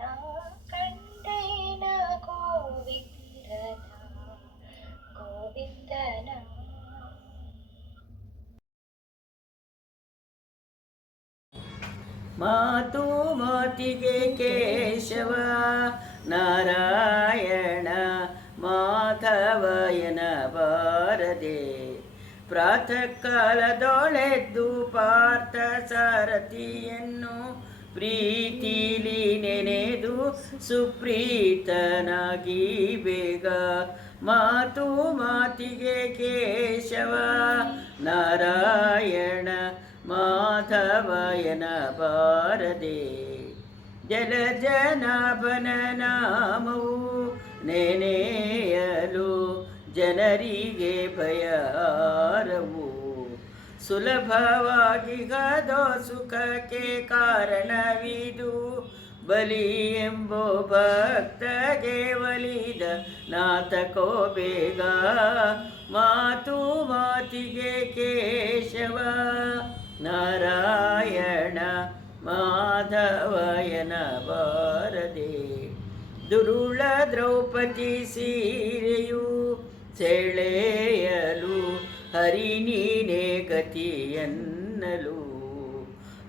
ಕಂಡೇನ ಗೋವಿಂದನ ಗೋವಿಂದನ ಮಾತು ಮಾತಿಗೆ ಕೇಶವ ನಾರಾಯಣ ಮಾಧವಯನ ಬಾರದೆ ಪ್ರಾತಃ ಕಾಲದೊಳೆದ್ದು ಪಾರ್ಥ ಸಾರಥಿಯನ್ನು ಪ್ರೀತಿಲಿ ನೆನೆದು ಸುಪ್ರೀತನಾಗಿ ಬೇಗ ಮಾತು ಮಾತಿಗೆ ಕೇಶವ ನಾರಾಯಣ ಮಾಧವಯನ ಬಾರದೆ ಜಲಜನಾಭನ ನಾಮವು ನೆನೆಯಲು ಜನರಿಗೆ ಭಯಾರವು ಸುಲಭವಾಗಿ ಗದೋ ಸುಖಕ್ಕೆ ಕಾರಣವಿದು ಬಲಿ ಎಂಬೋ ಭಕ್ತಗೆ ಒಲಿದ ನಾತಕೋ ಬೇಗ ಮಾತು ಮಾತಿಗೆ ಕೇಶವ ನಾರಾಯಣ ಮಾಧವಯನ ಬಾರದೆ ದುರುಳ ದ್ರೌಪದಿ ಸೀರೆಯು ಸೆಳೆಯಲು ಹರಿ ನೀನೇ ಗತಿಯನ್ನಲು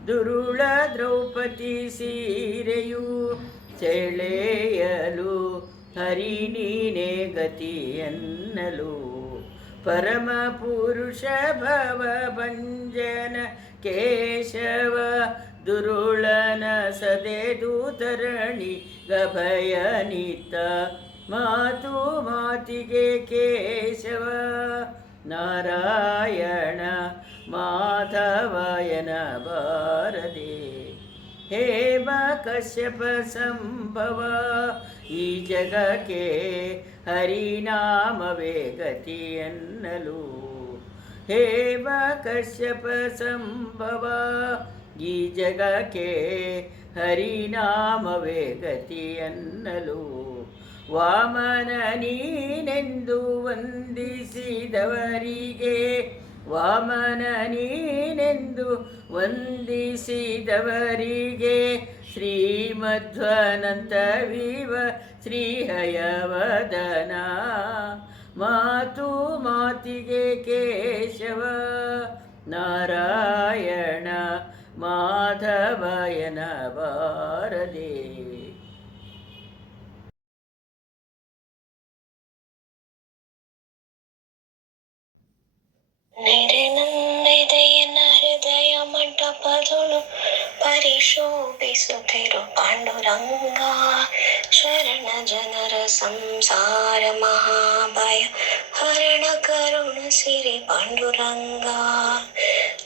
ದುರುಳ ದ್ರೌಪದಿ ಸೀರೆಯು ಸೆಳೆಯಲು ಹರಿ ನೀನೇ ಗತಿಯನ್ನಲು ಪರಮ ಪುರುಷ ಭವ ಭಂಜನ ಕೇಶವ ದುರುಳನ ಸದೆದು ತರಣಿ ಗಭಯನಿತ ಮಾತು ಮಾತಿಗೆ ಕೇಶವ ನಾರಾಯಣ ಮಾಧವಯನ ಬಾರದೆ ಹೇಮ ಕಶ್ಯಪ ಸಂಭವ ಈ ಜಗಕ್ಕೆ ಹರಿನಾಮವೇ ಗತಿಯನ್ನಲು ಹೇಮ ಕಶ್ಯಪ ಸಂಭವ ಈ ಜಗಕ್ಕೆ ಹರಿನಾಮವೇ ಗತಿಯನ್ನಲು ವಾಮನ ನೀನೆಂದು ವಂದಿಸಿದವರಿಗೆ ವಾಮನ ನೀನೆಂದು ವಂದಿಸಿದವರಿಗೆ ಶ್ರೀಮಧ್ವನಂತ ವಿವ ಶ್ರೀಹಯವದನ ಮಾತು ಮಾತಿಗೆ ಕೇಶವ ನಾರಾಯಣ ಮಾಧವಯನ ಬಾರದೆ ನೆರೆ ನಂದೆದೆಯನ ಹೃದಯ ಮಂಟಪದೊಳು ಪರಿಶೋಭಿಸುತ್ತಿರು ಪಾಂಡುರಂಗ ಶರಣ ಜನರ ಸಂಸಾರ ಮಹಾಭಯ ಹರಣ ಕರುಣ ಸಿರಿ ಪಾಂಡುರಂಗ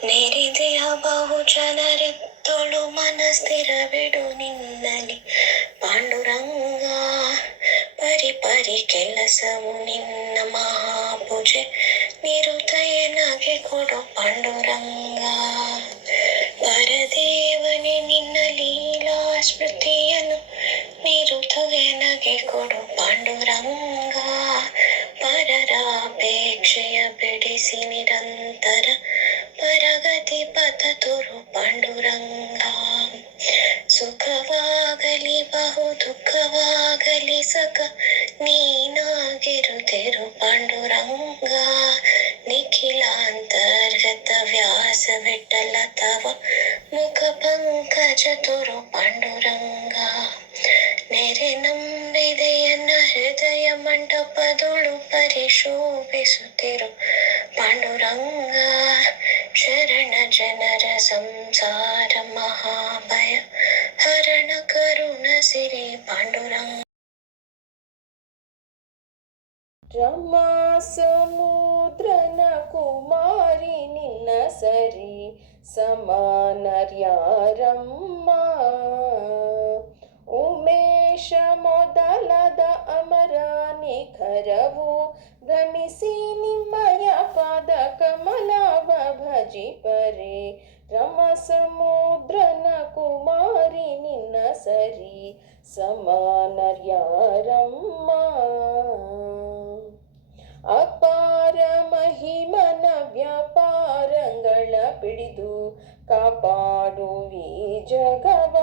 ನೆರೆದೆಯ ಬಹು ಜನರೆತ್ತೊಳು ಮನಸ್ಥಿರ ಬಿಡು ನಿನ್ನಲಿ ಪಾಂಡುರಂಗ ಪರಿ ಪರಿ ಕೆಲಸವು ನಿನ್ನ ಮಹಾಪೂಜೆ ನಿರುತಯನಗೆ ಕೊಡು ಪಾಂಡುರಂಗ ಪರದೇವನೇ ನಿನ್ನ ಲೀಲಾ ಸ್ಮೃತಿಯನ್ನು ನಿರುತಯನಗೆ ಕೊಡು ಪಾಂಡುರಂಗ ಪರರಾಪೇಕ್ಷೆಯ ಬಿಡಿಸಿ ನಿರಂತರ ಪರಗತಿ ಪಥ ತೋರು ಪಾಂಡುರಂಗ ಸುಖವಾಗಲಿ ಬಹು ದುಃಖವಾಗಲಿ ಸಕ ನೀನಾಗಿರುತ್ತಿರು ಪಾಂಡುರಂಗ ನಿಖಿಲಾಂತರ್ಗತ ವ್ಯಾಸ ವಿಠಲ ತವ ಮುಖ ಪಂಕಜ ತೋರು ಪಾಂಡುರಂಗ ನೆರೆ ನಂಬಿದೆಯನ್ನ ಹೃದಯ ಮಂಟಪದೊಳು ಪರಿಶೋಭಿಸುತ್ತಿರು ಪಾಂಡುರಂಗ ಶರಣ ಜನರ ಸಂಸಾರ ಮಹಾಭಯ ಹರಣ ಕರುಣ ಸಿರಿ ಪಾಂಡುರಂಗ ರಮಾ ಸಮುದ್ರನ ಕುಮಾರಿ ನಿನ್ನ ಸರಿ ಸಮಾನರ್ಯಾರಮ್ಮ ಉಮೇಶ ಮೊದಲಾದ ಅಮರ ನಿಖರವು ಭ್ರಮಿಸಿ ನಿಮ್ಮಯ ಪಾದ ಕಮಲವ ಭಜಿಪರೆ ರಮ ಸಮುದ್ರನ ಕುಮಾರಿ ನಿನ್ನ ಸರಿ ಸಮಾನರ್ಯಾರಮ್ಮ ಅಪಾರ ಮಹಿಮನ ವ್ಯಾಪಾರಗಳ ಪಿಡಿದು ಕಾಪಾಡುವಿ ಜಗವ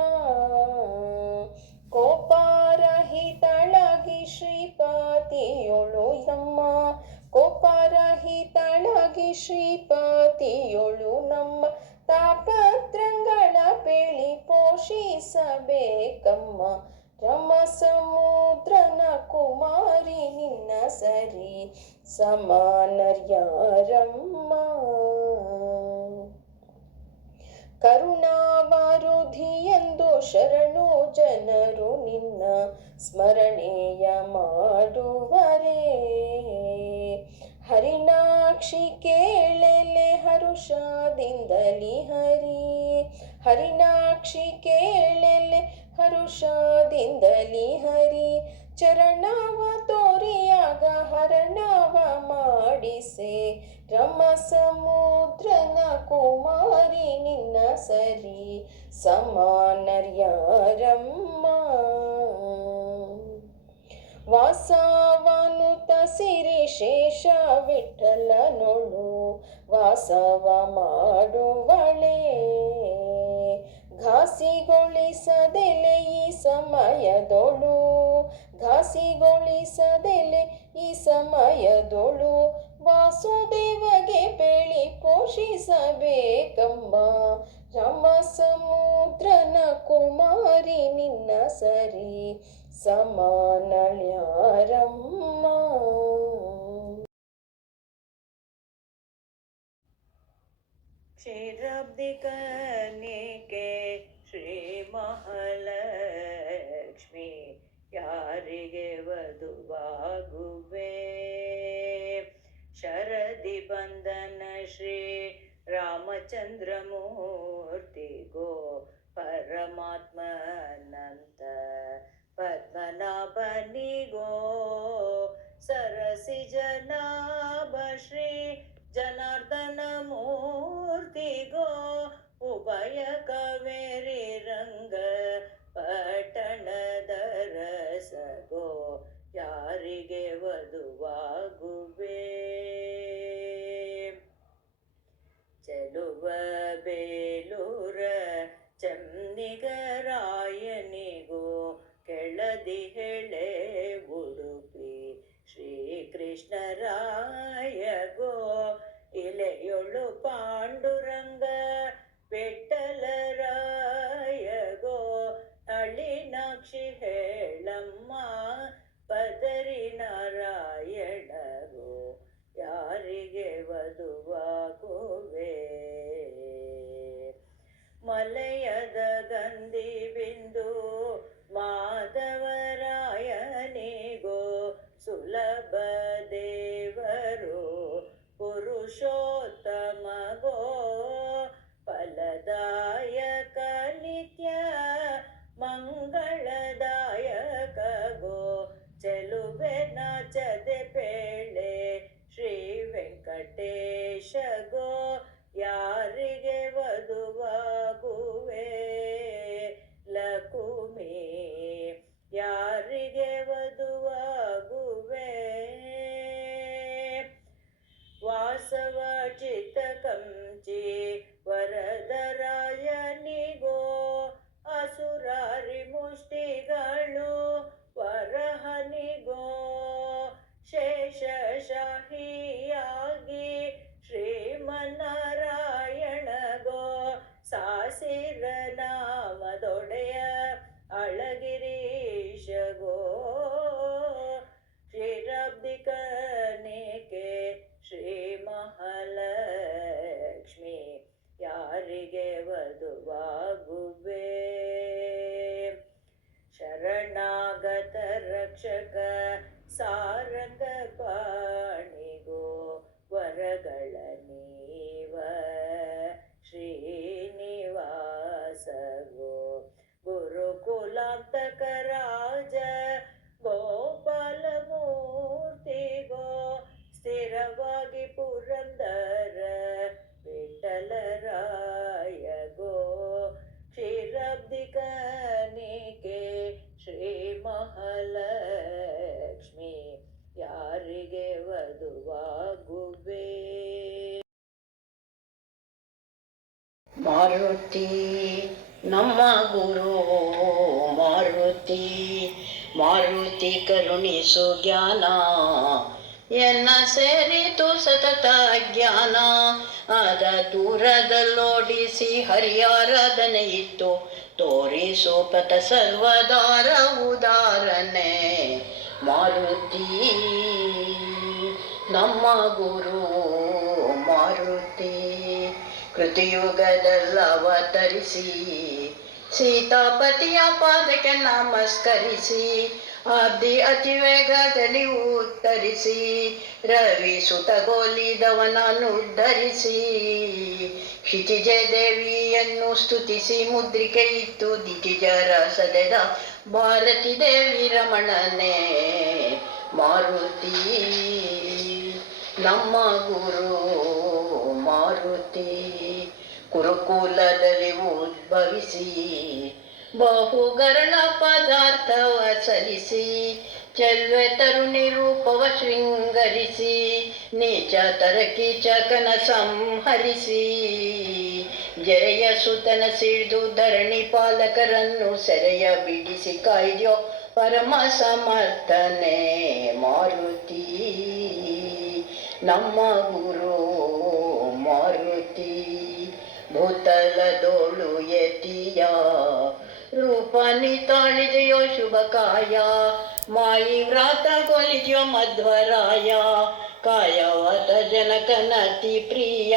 ಕೋಪಾರಹಿತಳಾಗಿ ಶ್ರೀಪತಿಯೊಳು ನಮ್ಮ ಕೋಪಾರಹಿತಳಾಗಿ ಶ್ರೀಪತಿಯೊಳು ನಮ್ಮ ತಾಪತ್ರಗಳ ಪೇಳಿ ಪೋಷಿಸಬೇಕಮ್ಮ ರಮ ಸಮುದ್ರನ ಕುಮಾರಿ ನಿನ್ನ ಸರಿ ಸಮಾನರ್ಯಾರಮ್ಮ ಕರುಣಾವಾರುಧಿ ಎಂದು ಶರಣು ಜನರು ನಿನ್ನ ಸ್ಮರಣೆಯ ಮಾಡುವರೇ ಹರಿನಾಕ್ಷಿ ಕೇಳಲೆ ಹರುಷದಿಂದಲಿ ಹರಿನಾಕ್ಷಿ ಕೇಳಲೆ ಹರುಷದಿಂದಲಿ ಹರಿ ಚರಣವ ತೋರಿಯಾಗ ಹರಣವ ಮಾಡಿಸೆ ರಮ ಸಮುದ್ರನ ಕುಮಾರಿ ನಿನ್ನ ಸರಿ ಸಮಾನರ್ಯಾರಮ್ಮ ವಾಸವನುತ ಸಿರಿ ಶೇಷ ವಿಠಲನೊಳು ವಾಸವ ಮಾಡುವಳೆ ಘಾಸಿಗೊಳಿಸದೆಲೆ ಈ ಸಮಯದೊಳು ಘಾಸಿಗೊಳಿಸದೆಲೆ ಈ ಸಮಯದೊಳು ವಾಸುದೇವಗೆ ಪೇಳಿ ಪೋಷಿಸಬೇಕಮ್ಮ ರಮ ಸಮುದ್ರನ ಕುಮಾರಿ ನಿನ್ನ ಸರಿ ಸಮಾನಳ್ಯಾರಮ್ಮ ಕ್ಷೀರಾಬ್ಧಿ ಕನ್ನಿಕೆ ಶ್ರೀ ಮಹಾಲಕ್ಷ್ಮಿ ಯಾರಿಗೆ ವಧುವಾಗುವೆ ಶರದಿ ಬಂಧನ ಶ್ರೀ ರಾಮಚಂದ್ರ ಮೂರ್ತಿಗೋ ಪರಮಾತ್ಮನಂತ ಪದ್ಮನಾಭನಿಗೋ ಸರಸಿ ಜನಾಭ ಶ್ರೀ ಜನಾರ್ದನ ಮೂರ್ತಿಗೋ ಉಭಯ ಕಾವೇರಿ ರಂಗ ಪಟ್ಟಣದ ರಸಗೋ ಯಾರಿಗೆ ವಧುವಾಗುವೆ ಚೆಲುವ ಬೇಲೂರ ಚೆನ್ನಿಗರಾಯನಿಗೋ ಕೆಳದಿ ಹೆಳೆ ಉಡುಪಿ ಶ್ರೀಕೃಷ್ಣರಾಯಗೋ ಇಲೆಯೊಳು ಪಾಂಡುರಂಗ ವಿಠಲರಾಯಗೋ ನಳಿನಾಕ್ಷಿ ಹೇಳಮ್ಮ ಪದರಿ ನಾರಾಯಣ ಸಾರಂಗ ಪಾಣಿಗೋ ವರಗಳ ನೀವ ಶ್ರೀನಿವಾಸಗೋ ಗುರುಕುಲಾಂತಕ ರಾಜ ಗೋಪಾಲಮೂರ್ತಿಗೋ ಸ್ಥಿರವಾಗಿ ಪುರಂದರ ವಿಠಲರಾಯಗೋ ಕ್ಷೀರಾಬ್ದಿ ಕನಿಕೆ ಶ್ರೀ ಮಹಾಲಕ್ಷ್ಮಿ ಯಾರಿಗೆ ವಧುವಾಗುವೆ. ಮಾರುತಿ ನಮ್ಮ ಗುರು ಮಾರುತಿ, ಮಾರುತಿ ಕರುಣಿಸು ಜ್ಞಾನ ಎನ್ನ ಸೇರಿತು ಸತತ ಜ್ಞಾನ. ಅದ ದೂರದಲ್ಲೋಡಿಸಿ ಹರಿಯಾರಾಧನೆ ಇತ್ತು ತೋರಿಸು ಪಥ ಸರ್ವದಾರ ಉದಾರನೆ. ಮಾರುತಿ ನಮ್ಮ ಗುರು ಮಾರುತಿ, ಕೃತಿಯುಗದಲ್ಲವತರಿಸಿ ಸೀತಾಪತಿಯ ಪಾದಕ್ಕೆ ನಮಸ್ಕರಿಸಿ ಅಬ್ದಿ ಅತಿ ವೇಗದಲ್ಲಿ ಉತ್ತರಿಸಿ ರವಿ ಸುತಗೋಲಿದವನನ್ನು ಉದ್ಧರಿಸಿ ಕ್ಷಿತಿಜ ದೇವಿಯನ್ನು ಸ್ತುತಿಸಿ ಮುದ್ರಿಕೆ ಇತ್ತು ದಿತಿಜರ ಸದೆದ ಭಾರತಿ ದೇವಿ ರಮಣನೆ. ಮಾರುತಿ ನಮ್ಮ ಗುರು ಮಾರುತಿ, ಕುರುಕುಲದಲ್ಲಿ ಉದ್ಭವಿಸಿ ಬಹುಗರಣ ಪದಾರ್ಥವ ಸರಿಸಿ ಚೆಲ್ವೆ ತರುಣಿ ರೂಪವ ಶೃಂಗರಿಸಿ ನೀಚ ತರಕೀಚಕನ ಸಂಹರಿಸಿ ಜರೆಯ ಸುತನ ಸಿಡಿದು ಧರಣಿ ಪಾಲಕರನ್ನು ಸೆರೆಯ ಬಿಡಿಸಿ ಕಾಯ್ದೆಯೋ ಪರಮ ಸಮರ್ಥನೆ. ಮಾರುತಿ ನಮ್ಮ ಗುರು ಮಾರುತಿ, ಭೂತಲದೋಳು ಯತಿಯ ರೂಪನಿ ತಾಳಿದೆಯೋ ಶುಭಕಾಯ, ಮಾಯಿ ವ್ರಾತ ಕೊಲಿದೆಯೋ ಮಧ್ವರಾಯ, ಕಾಯವತ ಜನಕನತಿ ಪ್ರಿಯ,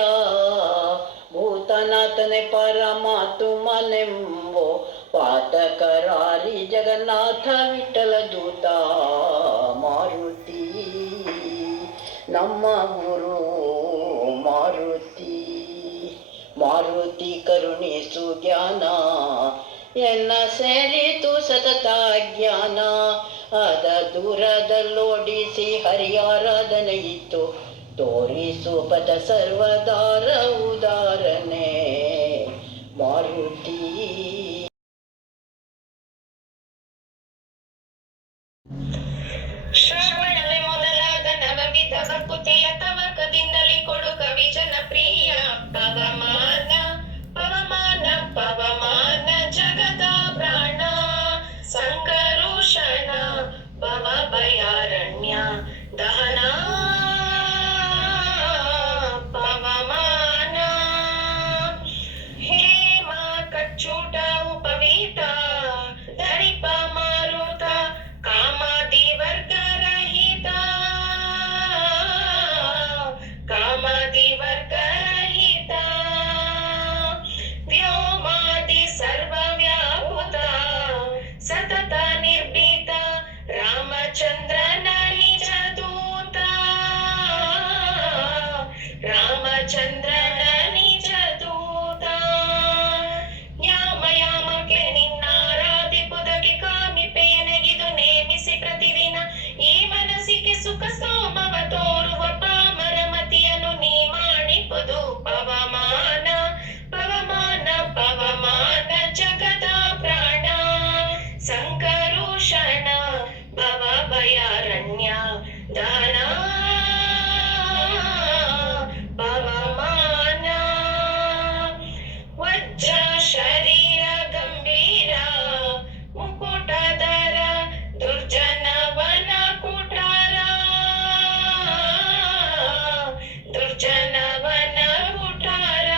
ಭೂತನಾಥನೆ ಪರಮಾತ್ಮನೆಂಬೋ ಪಾತಕರಾರಿ ಜಗನ್ನಾಥ ವಿಠಲ ದೂತ. ಮಾರುತಿ ನಮ್ಮ ಗುರು ಮಾರುತಿ, ಮಾರುತಿ ಕರುಣಿಸು ಜ್ಞಾನ ಎನ್ನ ಸೇರಿತು ಸತತ ಜ್ಞಾನ. ಅದ ದೂರದಲ್ಲೋಡಿಸಿ ಹರಿಯಾರಾಧನೆ ಇತ್ತು ತೋರಿಸು ಪಥ ಸರ್ವದಾರ ಉದಾರನೆ. ಮಾರುತಿ ಶ್ರವಣಲೆ ಮೊದಲಾದ ನವವಿಧ ಭಕುತಿಯ ತವಕದಿಂದಲೇ ಕೊಡು ಕವಿ ಜನಪ್ರಿಯ. ಪವಮಾನ ಪವಮಾನ ಪವಮಾನ ಜಗದ ಪ್ರಾಣ, ಸಂಕರುಷಣ ಭವ ಭಯಾರಣ್ಯ ದಹನ. ಪವಮಾನ ಹೇಮ ಕಚ್ಚೂಟ ಉಪವೀತ ಧರಿಪ ಮಾರುತ ಕಾಮಾದಿ ವರ್ಗರಹಿತ, ಕಾಮಾದಿ ವರ್ಗರಹಿತ ವ್ಯೋಮಾದಿ ಸರ್ವವ್ಯಾಪುತ ಸತತ ನಿರ್ಭೀತ ರಾಮಚಂದ್ರನ ನಿಜ ದೂತ, ರಾಮಚಂದ್ರನ ನಿಜ ದೂತ. ಯಾಮ ಯಾಮಕ್ಕೆ ನಿನ್ನಾರಾಧಿಪುದಕ್ಕೆ ಕಾಮಿಪೆಯ ನೆಗೆದು ನೇಮಿಸಿ ಪ್ರತಿದಿನ ಈ ಮನಸ್ಸಿಗೆ ಸುಖ ಸೋಮವ ತೋರುವ ಪಾಮರ ಮತಿಯನ್ನು ನೀ ಮಾಡಿಪುದು. ಪವಮಾನ ಪವಮಾನ ಪವಮಾನ ಜಗದ ಪ್ರಾಣ, ಸಂಕರುಷಣ ಭವ ಭಯಾರಣ್ಯ ದಹನ. ಪವಮಾನ ವಜ್ರ ಶರೀರ ಗಂಭೀರ ಮುಕುಟಧರ ದುರ್ಜನವನ ಕುಟಾರ, ದುರ್ಜನವನ ಕುಟಾರ.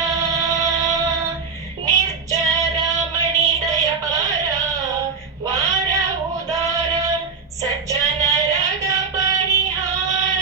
ನಿರ್ಜರ ಮಣಿದಯ ಪಾರ ವಾರ ಉದಾರ ಸಜ್ಜನರಗ ಪರಿಹಾರ,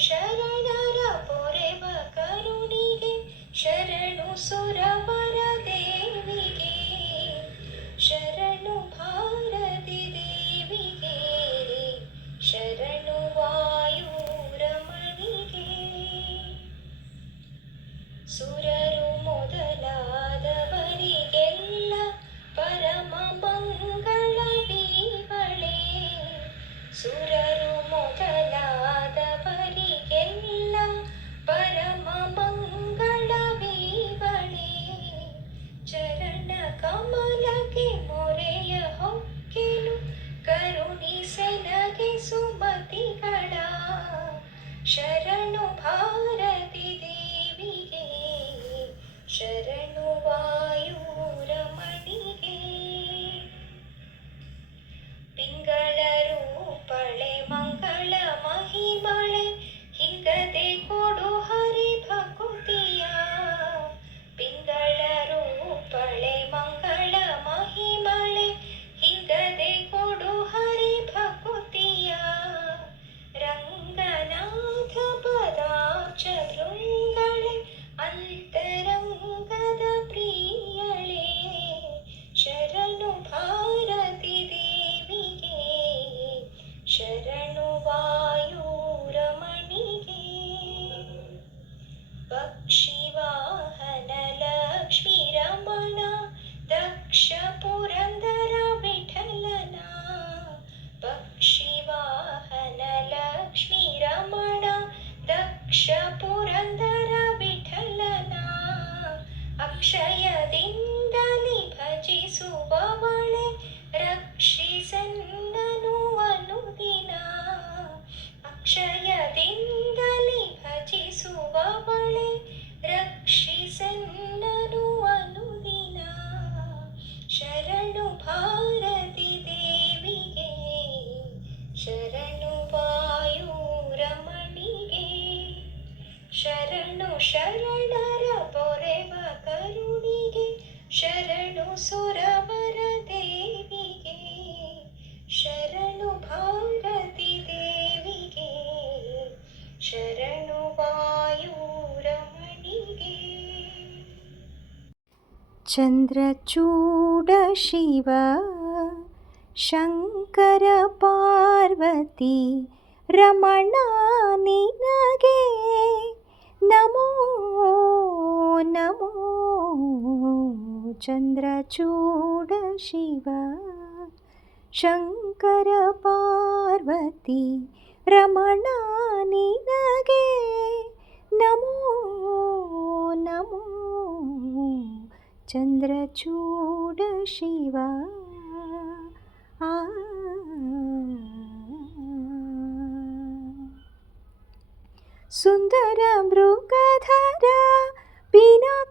ಶರಣರ ಪೊರೆವ ಕರುಣಿಗೆ ಶರಣು ಸುರವರ ದೇವಿಗೆ ಶರಣು ಭಾರತಿ ದೇವಿಗೆ ಶರಣು ವಾಯುರಮಣಿಗೆ ಸುರರು ಮೊದಲಾದವರಿಗೆಲ್ಲ ಪರಮ ಮಂಗಳವೀವಳೆ ಸುರರು ಮೊದಲಾದವರಿಗೆಲ್ಲ ಪರಮ ಮಂಗಳವೀವಳೆ ಚರಣ ಕಮಲಕ್ಕೆ ಮೊರೆಯ ಹೊಕ್ಕೆನು ಕರುಣಿಸೆನಗೆ ಸುಮತಿಗಳ ಶರಣು ಭಾರತಿ ದೇವಿಗೆ ಶರಣು ವಾಯುರಮಣಿಗೆ ಪಿಂಗಳ ರೂಪಳೆ ಮಂಗಳ ಮಹಿಮಳೆ ಹಿಂಗದೆ ಕೊಡು ಹರಿ ಭಕುತಿಯ ಪಿಂಗಳ ರೂಪಳೆ ಮಂಗಳ ಮಹಿಮಳೆ ಹಿಂಗದೆ ಕೊಡು ಹರಿ ಭಕುತಿಯ ರಂಗನಾಥ ಪದಾರ್ಚ ಭೃಂಗಳೆ ಅಂತರಂಗದ ಪ್ರಿಯಳೆ ಶರಣು ಭಾರತಿ ದೇವಿಗೆ ಶರಣು ವಾಯುರಮಣಿಗೆ ಪಕ್ಷಿವಾಹನ ಲಕ್ಷ್ಮೀ ರಮಣ ದಕ್ಷ ಪುರಂದರ ವಿಠಲನ ಪಕ್ಷಿವಾಹನ ಲಕ್ಷ್ಮೀ ರಮಣ ದಕ್ಷ ಪುರಂದರ ವಿಠಲನ ಅಕ್ಷಯದಿಂದಲಿ ಭಜಿಸುವವಳೆ ರಕ್ಷಿಸನ್ನನು ಅನುದಿನ ಅಕ್ಷಯದಿಂದಲಿ ಭಜಿಸುವವಳೆ ರಕ್ಷಿಸನ್ನನು ಅನುದಿನ ಶರಣು ಭಾರತಿ ದೇವಿಗೆ ಶರಣು ವಾಯುರಮಣಿಗೆ ಶರಣು ಶರಣರ ಪೊರೆವ ಕರುಣಿಗೆ ಶರಣು ಸುರವರ ದೇವಿಗೆ ಶರಣು ಭಾರತಿ ದೇವಿಗೆ ಶರಣು ವಾಯುರಮಣಿಗೆ ಚಂದ್ರಚೂಡ ಶಿವ ಶಂಕರ ಪಾರ್ವತಿ ರಮಣ ನಿನಗೆ ನಮೋ ನಮೋ ಚಂದ್ರಚೂಡ ಶಿವ ಶಂಕರ ಪಾರ್ವತಿ ರಮಣ ನಿನಗೆ ನಮೋ ನಮೋ ಚಂದ್ರಚೂಡ ಶಿವ ಸುಂದರ ಮೃಗಧರ ಪಿನಕಧನುಕರ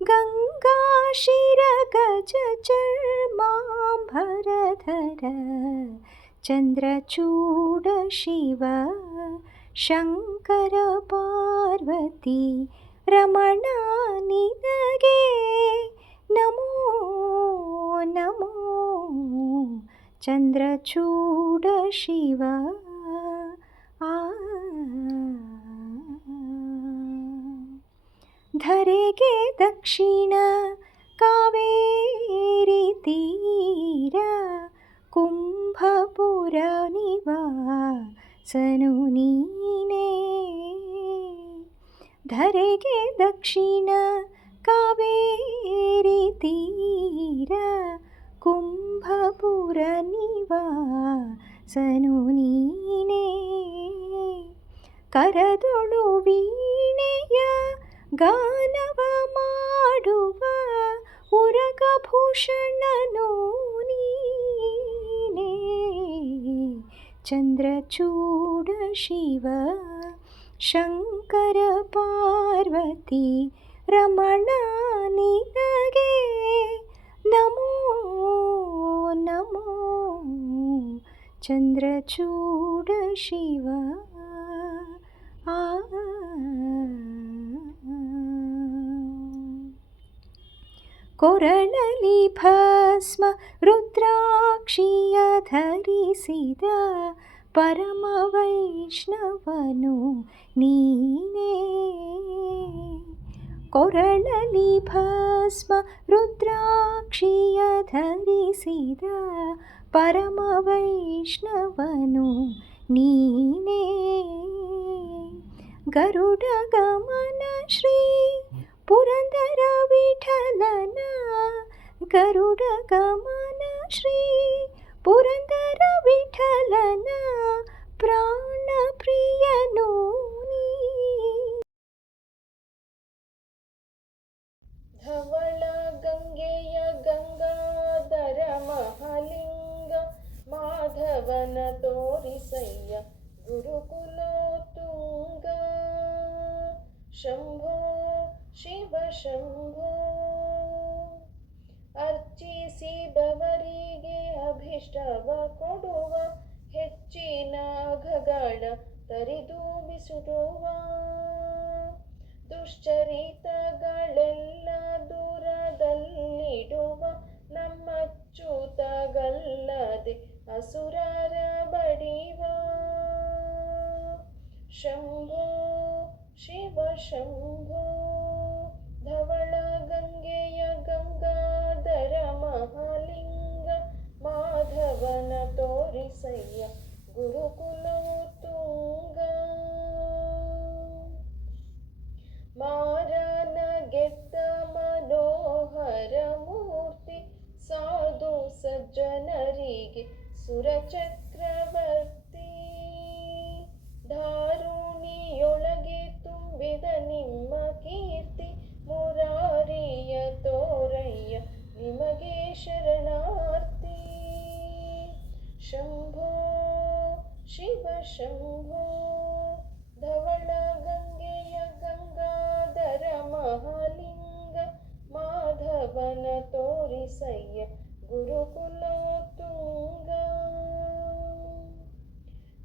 ಗಂಗಾ ಶಿರ ಗಜ ಚರ್ಮಾಂಬರಧರ ಚಂದ್ರಚೂಡ ಶಿವ ಶಂಕರ ಪಾರ್ವತಿ ರಮಣ ನಿನಗೆ ನಮೋ ನಮೋ ಚಂದ್ರಚೂಡ ಶಿವ ಧರೆಗೆ ದಕ್ಷಿಣ ಕಾವೇರಿ ತೀರ ಕುಂಭಪುರ ನಿವಾಸನು ನೀನೇ ಧರೆಗೆ ದಕ್ಷಿಣ ಕಾವೇರಿ ತೀರ ಕುಂಭಪುರ ನಿವಾಸನು ನೀನೇ ಕರದೊಳು ವೀಣೆಯ ಗಾನವ ಮಾಡುವ ಉರಗಭೂಷಣನು ನೀನೇ ಚಂದ್ರಚೂಡ ಶಿವ ಶಂಕರ ಪಾರ್ವತಿ ರಮಣ ನಿನಗೆ ನಮೋ ನಮೋ ಚಂದ್ರಚೂಡ ಶಿವ ಕೊರಳಲಿ ಭಸ್ಮ ರುದ್ರಾಕ್ಷಿಯ ಧರಿಸಿದ ಪರಮ ವೈಷ್ಣವನು ನೀನೇ. ಕೊರಳಲಿ ಭಸ್ಮ ರುದ್ರಾಕ್ಷಿಯ ಧರಿಸಿದ ಪರಮ ವೈಷ್ಣವನು ನೀನೇ. ಗರುಡ ಗಮನ ಶ್ರೀ ಪುರಂದರ ವಿಠಲನ, ಗರುಡ ಗಮನ ಶ್ರೀ ಪುರಂದರ ವಿಠಲನ ಪ್ರಾಣ ಪ್ರಿಯನು ನೀ. ಧವಳ ಗಂಗೆಯ ಗಂಗಾಧರ ಮಹಾಲಿಂಗ ಮಾಧವನ ತೋರಿಸಯ್ಯ ಗುರುಕುಲೋತ್ತುಂಗ. ಶಂಭೋ ಶಿವ ಶಂಭೋ. ಅರ್ಚಿಸಿದವರಿಗೆ ಅಭಿಷ್ಟವ ಕೊಡುವ ಹೆಚ್ಚಿನ ಅಘಗಳ ತರಿದೂಬಿಸುವ. ದುಶ್ಚರಿತಗಳೆಲ್ಲ ದೂರದಲ್ಲಿಡುವ ನಮ್ಮಚ್ಚುತಗಲ್ಲದೆ ಅಸುರರ ಬಡಿವ. ಶಂಭೋ ಶಿವ ಶಂಭೋ. ಧವಳ ಗಂಗೆಯ ಗಂಗಾಧರ ಮಹಾಲಿಂಗ ಮಾಧವನ ತೋರಿಸಯ್ಯ ಗುರುಕುಲೋತ್ತುಂಗ. ಮಾರನ ಗೆದ್ದ ಮನೋಹರ ಮೂರ್ತಿ ಸಾಧು ಸಜ್ಜನರಿಗೆ ಸುರಚಕ್ರವರ್ತಿ. ಧಾರುಣಿಯೊಳಗೆ ತುಂಬಿದ ನಿಮ್ಮ ಕೀರ್ತಿ ಮುರಾರಿಯ ತೋರಯ್ಯ ನಿಮಗೆ ಶರಣಾರ್ಥಿ. ಶಂಭೋ ಶಿವ ಶಂಭೋ. ಧವಳ ಗಂಗೆಯ ಗಂಗಾಧರ ಮಹಾಲಿಂಗ ಮಾಧವನ ತೋರಿಸಯ್ಯ ಗುರುಕುಲೋತ್ತುಂಗ.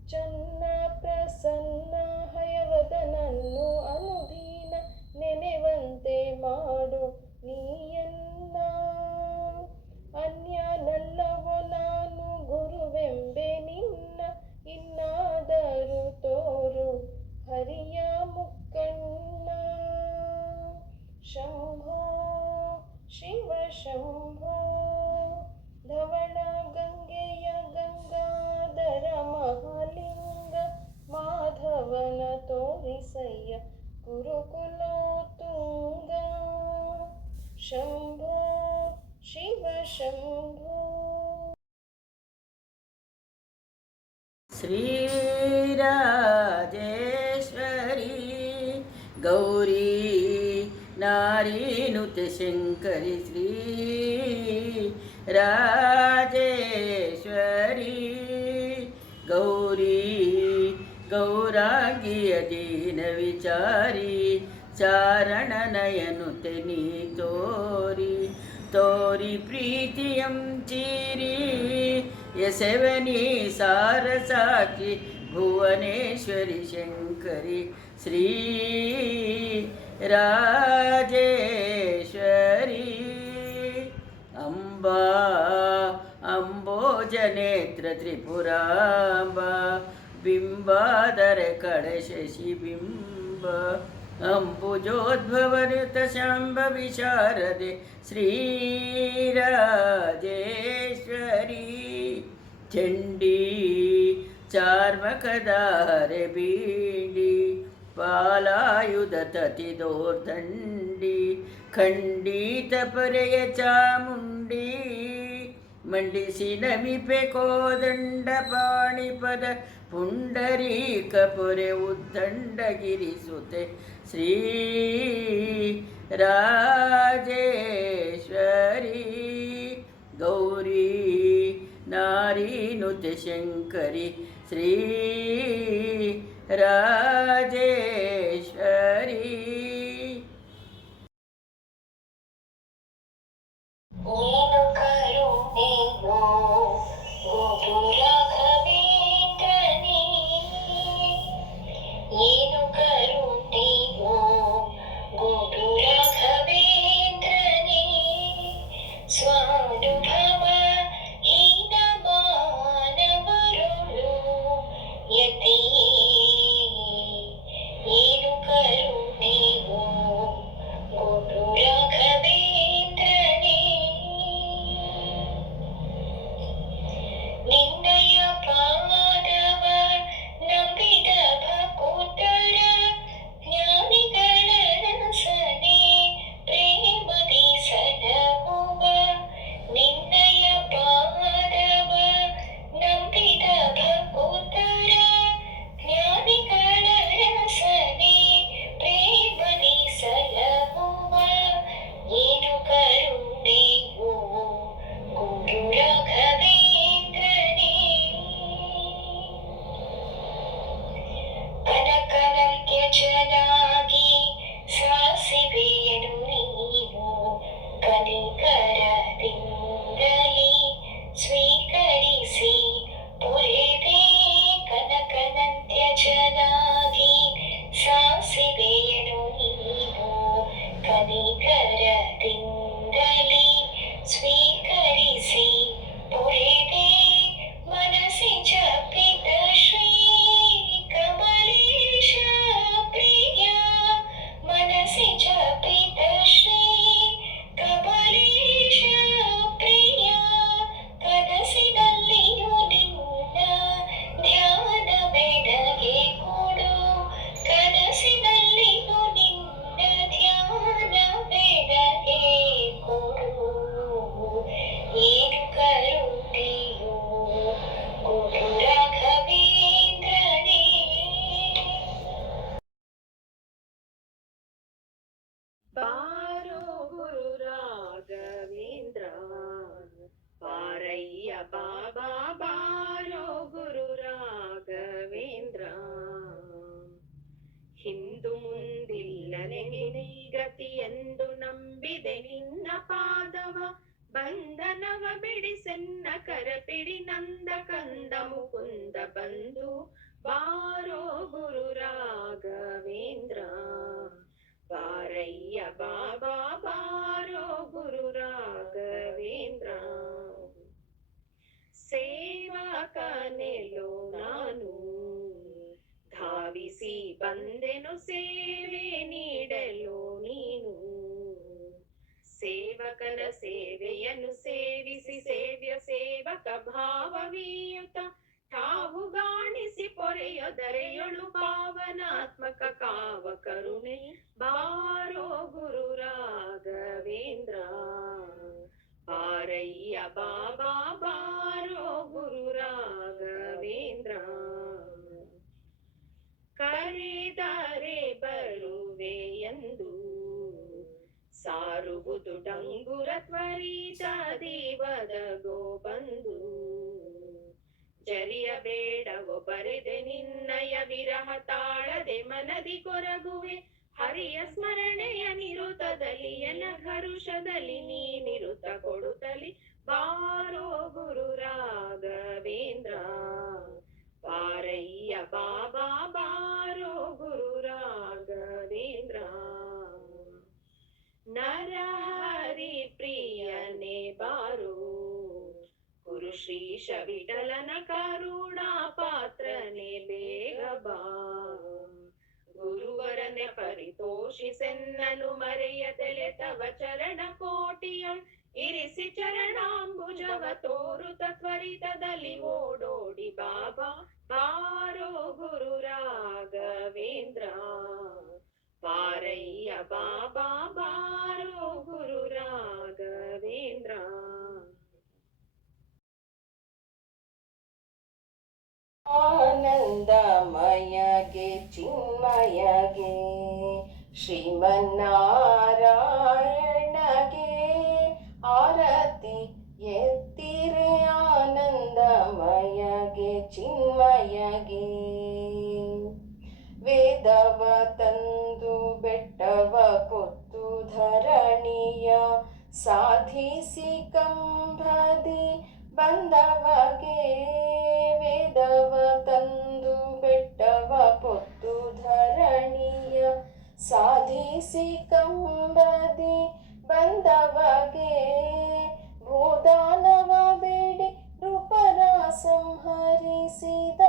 ಚನ್ನ ಪ್ರಸನ್ನ ಹಯವದನನ್ನು ಅನುದೀನ ನೆನೆವಂತೆ ಮಾಡು ನೀಯನ್ನ. ಅನ್ಯನಲ್ಲವೋ ನಾನು ಗುರುವೆಂಬೆ ನಿನ್ನ, ಇನ್ನಾದರೂ ತೋರು ಹರಿಯ ಮುಕ್ಕಣ್ಣ. ಶಂಭೋ ಶಿವ ಶಂಭೋ. ಧವಳ ಗಂಗೆಯ ಗಂಗಾಧರ ಮಹಾಲಿಂಗ ಮಾಧವನ ತೋರಿಸಯ್ಯ ಗುರುಕುಲೋತ್ತುಂಗ. ಶಂಭೋ ಶಿವ ಶಂಭೋ. ಶ್ರೀರಾಜೇಶ್ವರಿ ಗೌರಿ ನಾರೀನುತೆ ಶಂಕರಿ. ಶ್ರೀ ರಾಜೇಶ್ವರಿ ಗೌರಿ ಗೌರಾಂಗಿಯ ದೀನ ವಿಚಾರಿ. ಚಾರಣ ನಯನುತೆ ನೀ ತೋರಿ ತೋರಿ ಪ್ರೀತಿಯಂ ಚೀರಿ. ಯಶವನಿ ಸಾರ ಸಾಕ್ಷಿ ಭುವನೇಶ್ವರಿ ಶಂಕರಿ. ಶ್ರೀ ರಾಜೇಶ್ವರಿ ಅಂಬಾ ಅಂಬೋಜನೇತ್ರ ತ್ರಿಪುರಾಂಬ. ಬಿಂಬಾದರ ಕಡ ಶಶಿ ಬಿಂಬ. ಅಂಬುಜೋದ್ಭವನುತ ಶಾಂಬ ವಿಶಾರದೆ ಶ್ರೀ ರಾಜೇಶ್ವರಿ. ಚಂಡಿ ಚಾರ್ಮಕದಾರೆ ಬೀಡಿ ಪಾಲಾಯುಧ ತತಿದೋರ್ದಂಡಿ. ಖಂಡಿತ ಪರೆಯ ಚಾಮುಂಡಿ ಮಂಡಿಸಿ ನಮಿಪೆ ಕೋದಂಡ ಪಾಣಿಪದ. ಪುಂಡರೀಕ ಪೊರೆ ಉದ್ದಂಡಗಿರಿಸುತ್ತೆ ಶ್ರೀ ರಾಜೇಶ್ವರಿ ಗೌರಿ ನಾರೀನುತೆ ಶಂಕರಿ. ಶ್ರೀ ರಾಜೇಶ್ವರಿ. ನೀನು ಕರುಣೆಯೋ ಗುರು ರಾಘವೇಂದ್ರನೇ. ಏನು ಕರುಣೆಯೋ ಗುರು ರಾಘವೇಂದ್ರನೇ. ಸ್ವಾನುಭವ ಹೀನ ಮಾನವರುಳು ಚೆನ್ನಾಗಿ ಸಾಸಿವೆಯನು ನೀನು ಕನಿಕರದಿಂದಲೇ ಸ್ವೀಕರಿಸಿ ಪೊರೆದೆ ಕನಕನಂತ್ಯ ಚೆನ್ನಾಗಿ ಸಾಸಿವೆಯನು ನೀನು ಕನಿಕರದಿಂದಲೇ ಸ್ವೀಕರಿಸಿ ಪೊರೆದೆ ಮನಸಿ ಜಪಿತ ಶ್ರೀ ಕಮಲೇಶ ಪ್ರಿಯ ಮನಸಿ ಜಪಿತ ಶ್ರೀ ಕಮಲೇಶ ಪ್ರಿಯ ಕನಸಿನಲ್ಲಿಯೂ ನಿನ್ನ ಧ್ಯಾನ ಬೆಳಗ್ಗೆ ಕೊಡು ಕನಸಿನಲ್ಲಿಯೂ ನಿನ್ನ ಧ್ಯಾನ ಬೆಳಗ್ಗೆ ಕೊಡು ಏನು ಕರುಣೆಯೋ ಗುರು ರಾಘವೇಂದ್ರನೇ. ಬಾರೋ ಗುರು ರಾಘವೇಂದ್ರ ಪಾರಯ್ಯ ಬಾಬಾ ಬಾರೋ ಗುರು ರಾಘವೇಂದ್ರ ಹಿಂದು ಮುಂದಿಲ್ಲ ನೆನೆ ಗತಿ ಎಂದು ನಂಬಿದೆ ನಿನ್ನ ಪಾದವ ಬಂಧನವ ಬಿಡಿಸೆನ್ನ ಕರಪಿಡಿ ನಂದ ಕಂದ ಮುಕುಂದ ಬಂದು ಬಾರೋ ಗುರು ರಾಘವೇಂದ್ರ ಬಾರಯ್ಯ ಬಾಬಾ ಬಾರೋ ಗುರು ರಾಘವೇಂದ್ರ ಸೇವಕನೆಲ್ಲೋ ನಾನು ಧಾವಿಸಿ ಬಂದೆನು ಸೇವೆ ನೀಡಲು ನೀನು ಸೇವಕನ ಸೇವೆಯನ್ನು ಸೇವಿಸಿ ಸೇವ್ಯ ಸೇವಕ ಭಾವವೀಯುತ ತಾವು ಗಾಣಿಸಿ ಪೊರೆಯೊದರೆಯೊಳು ಪಾವನಾತ್ಮಕ ಕಾವ ಕರುಣೆ ಬಾರೋ ಗುರು ರಾಘವೇಂದ್ರ ಬಾರಯ್ಯ ಬಾಬಾ ಬಾರೋ ಗುರು ರಾಘವೇಂದ್ರ ಕರೆದರೆ ಬರುವೆ ಎಂದು ಸಾರುವುದು ಡಂಗುರ ತ್ವರಿತ ದೀವದ ಗೋಬಂದು ಜರಿಯಬೇಡವೋ ಬರೆದೆ ನಿನ್ನಯ ವಿರಹ ತಾಳದೆ ಮನದಿ ಕೊರಗುವೆ ಹರಿಯ ಸ್ಮರಣೆಯ ನಿರುತದಲ್ಲಿ ಎನಘರುಷದಲ್ಲಿ ನೀನಿರುತ ಕೊಡುತ್ತಲಿ ಬಾರೋ ಗುರು ರಾಘವೇಂದ್ರ ಬಾರಯ್ಯ ಬಾಬಾ ಬಾರೋ ಗುರು ರಾಘವೇಂದ್ರ ನರಹರಿ ಪ್ರಿಯನೇ ಬಾರೋ ಗುರು ಶ್ರೀಶ ವಿಠಲನ ಕರುಣಾ ಪಾತ್ರನೇ ಬೇಗ ಬಾ ಗುರುವರನೆ ಪರಿತೋಷಿಸೆನ್ನನು ಮರೆಯದೆಲೆ ತವ ಚರಣ ಕೋಟಿಯ ಇರಿಸಿ ಚರಣಾಂಬುಜವ ತೋರುತ ತ್ವರಿತದಲ್ಲಿ ಓಡೋಡಿ ಬಾಬಾ ಬಾರೋ ಗುರು ರಾಘವೇಂದ್ರ ಬಾರಯ್ಯ ಬಾಬಾ ಬಾರೋ ಗುರು ರಾಘವೇಂದ್ರ ಆನಂದಮಯಗೆ ಚಿನ್ಮಯಗೆ ಶ್ರೀಮನ್ನಾರಾಯಣಗೆ ಆರತಿ ಎತ್ತಿರೆ ಆನಂದಮಯಗೆ ಚಿನ್ಮಯಗೆ ವೇದವ ತಂದು ಬೆಟ್ಟವ ಕೊತ್ತು ಧರಣಿಯ ಸಾಧಿಸಿ ಕಂಬದಿ ಬಂದವಗೆ ವೇದವ ತಂದು ಬೆಟ್ಟವ ಪೊತ್ತು ಧರಣಿಯ ಸಾಧಿಸಿ ಕಂಬದಿ ಬಂದವಗೆ ಭೂದಾನವ ಬೇಡಿ ರೂಪರ ಸಂಹರಿಸಿದ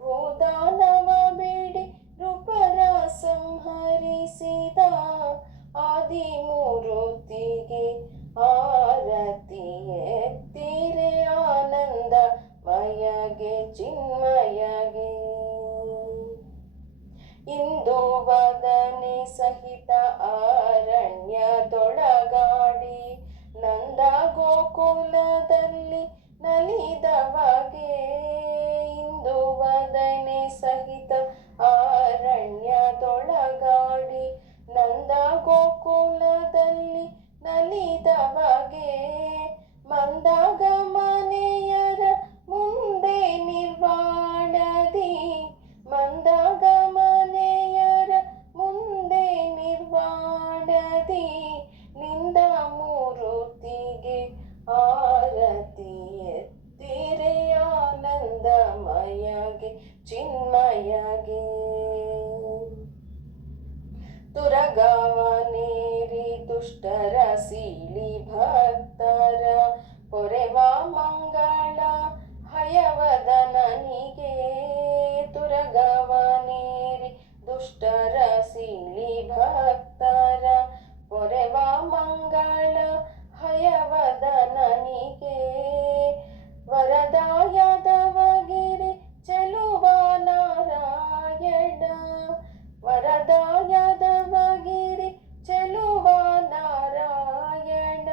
ಭೂದಾನವ ಬೇಡಿ ರೂಪರ ಸಂಹರಿಸಿದ ಆದಿಮೂರ್ತಿಗೆ ಆರತಿ ಎತ್ತಿರೆ ಆನಂದ ಮಯಗೆ ಚಿನ್ಮಯಗೆ ಇಂದು ವದನೆ ಸಹಿತ ಅರಣ್ಯದೊಳಗಾಡಿ ನಂದ ಗೋಕುಲದಲ್ಲಿ ನಲಿದವಗೆ ಇಂದು ವದನೆ ಸಹಿತ ಅರಣ್ಯದೊಳಗಾಡಿ ನಂದ ಗೋಕುಲದಲ್ಲಿ ನಲಿದವಗೆ ಮಂದಾಗ ಮನೆಯರ ಮುಂದೆ ನಿರ್ವಾಣದಿ ಮಂದಾಗ ಮನೆಯರ ಚಿನ್ಮಯಗೆ. ತುರಗಾವನೇರಿ ದುಷ್ಟರ ಸೀಳಿ ಭಕ್ತರ ಪೊರೆವ ಮಂಗಳ ಹಯವದನನಿಗೆ. ತುರಗಾವನೇರಿ ದುಷ್ಟರ ಸೀಳಿ ಭಕ್ತರ ಪೊರೆವ ಮಂಗಳ ಹಯವದನನಿಗೆ. ವರದಾಯದವಗಿರಿ ಚೆಲುವ ನಾರಾಯಣ. ವರದಾಯದವಗಿರಿ ಚೆಲುವ ನಾರಾಯಣ.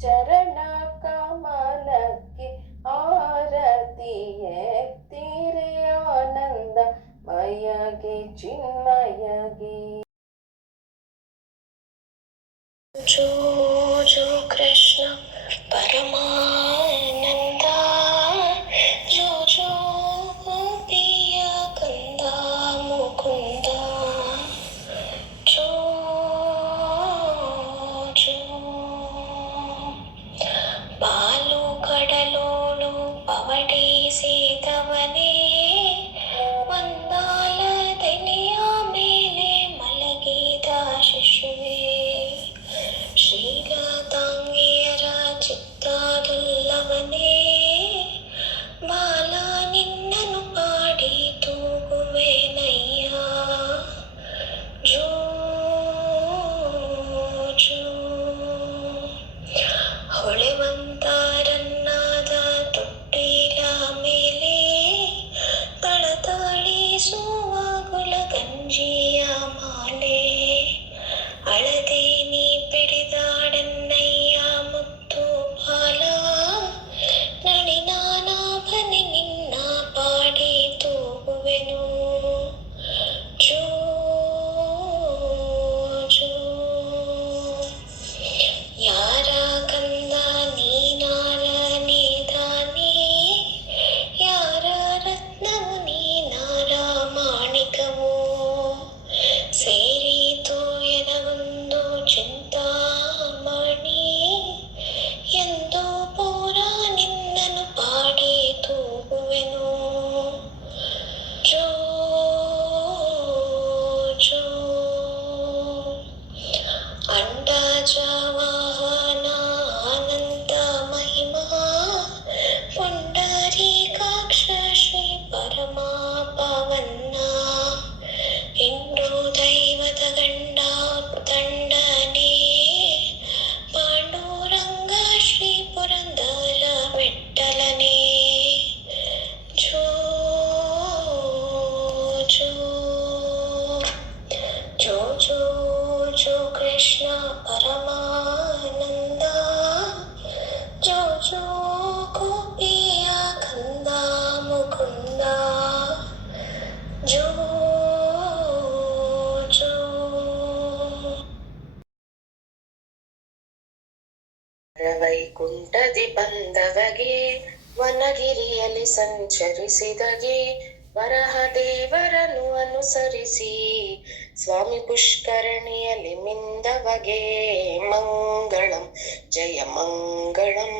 ಚರಣ ಕಮಲಕ್ಕೆ ಆರತಿ ಎತ್ತಿರೆ ಆನಂದ ಮಯಗೆ ಚಿನ್ಮಯಗೆ. ಜೋ ಜೋ ಕೃಷ್ಣ ಪರಮಾನಂದ. ಜೋ ಜೋ ಗೋಪಿಯ ಕಂದ ಮುಕುಂದ. ಜೋ ಜೋ ಪಾಲು ಕಡಲೋಳು ಪವಡಿಸಿದವನೇ. ಒಂದಾಲದೆಲೆಯ ಮೇಲೆ ಮಲಗಿದ ಶಿಶುವೆ. ಶ್ರೀಲತಾಂಗಿಯರ ಚಿತ್ತದುಲ್ಲವನೇ. ಬಾಲ ನಿನ್ನನು ಪಾಡಿ ತೂಗುವೆನಯ್ಯ. ಜೋ ಜೋ ಹೊಳೆವಂತರನ್ನಾದ ತೊಟ್ಟಿಲ ಮೇಲೆ ತಳತಳಿಸುವ ಗುಲಗಂಜಿಯ ಮಾಲೆ. ಅಳದೆ ನೀ ಪಿಡಿದಾಡನ್ನಯ್ಯ ಮುತ್ತು ಬಾಲ. ನಳಿನಾನಾಭನೆ ನಿನ್ನ ಪಾಡಿ ತೂಗುವೆನು. ಜೋ ಜೋ ಯಾರ ಕಂದ ನೀನಾರ ನಿಧಾನಿ. ಯಾರ ರತ್ನವು ನೀನಾರ ಮಾಣಿಕವು. ಸೇರಿತು ಎನಗೊಂದು ಚಿಂತಾಮಣಿ. ಎಂದು ಪೂರ ನಿನ್ನನು ಪಾಡಿ ತೂಗುವೆನು. ಜೋ ಜೋ ಅಂಡಜವಾಹನ ಅನಂತ ಮಹಿಮಾ. ಪುಂಡರೀಕಾಕ್ಷ ಶ್ರೀ ಪರಮ ಪವನ್ನ. ಹಿಂದೂ ದೈವದ ಗಂಡ ತಂಡನೇ. ಪಾಂಡುರಂಗ ಶ್ರೀ ಪುರಂದರ ವಿಠ್ಠಲನೇ. ಜೋ ಜೋ ಜೋ ಜೋ ಜೋ ಕೃಷ್ಣ ಪರಮಾನಂದ. ಜೋ ಜೋ ಗೋಪಿಯ ಕಂದ ಮುಕುಂದ. ಜೋ ಜೋ ವೈಕುಂಠದಿ ಬಂದವಗೆ. ವನಗಿರಿಯಲ್ಲಿ ಸಂಚರಿಸಿದಗೆ. ವರಹದೇವರನ್ನು ಅನುಸರಿಸಿ ಸ್ವಾಮಿ ಪುಷ್ಕರಣಿಯಲ್ಲಿ ಮಿಂದವಗೆ. ಮಂಗಳಂ ಜಯ ಮಂಗಳಂ.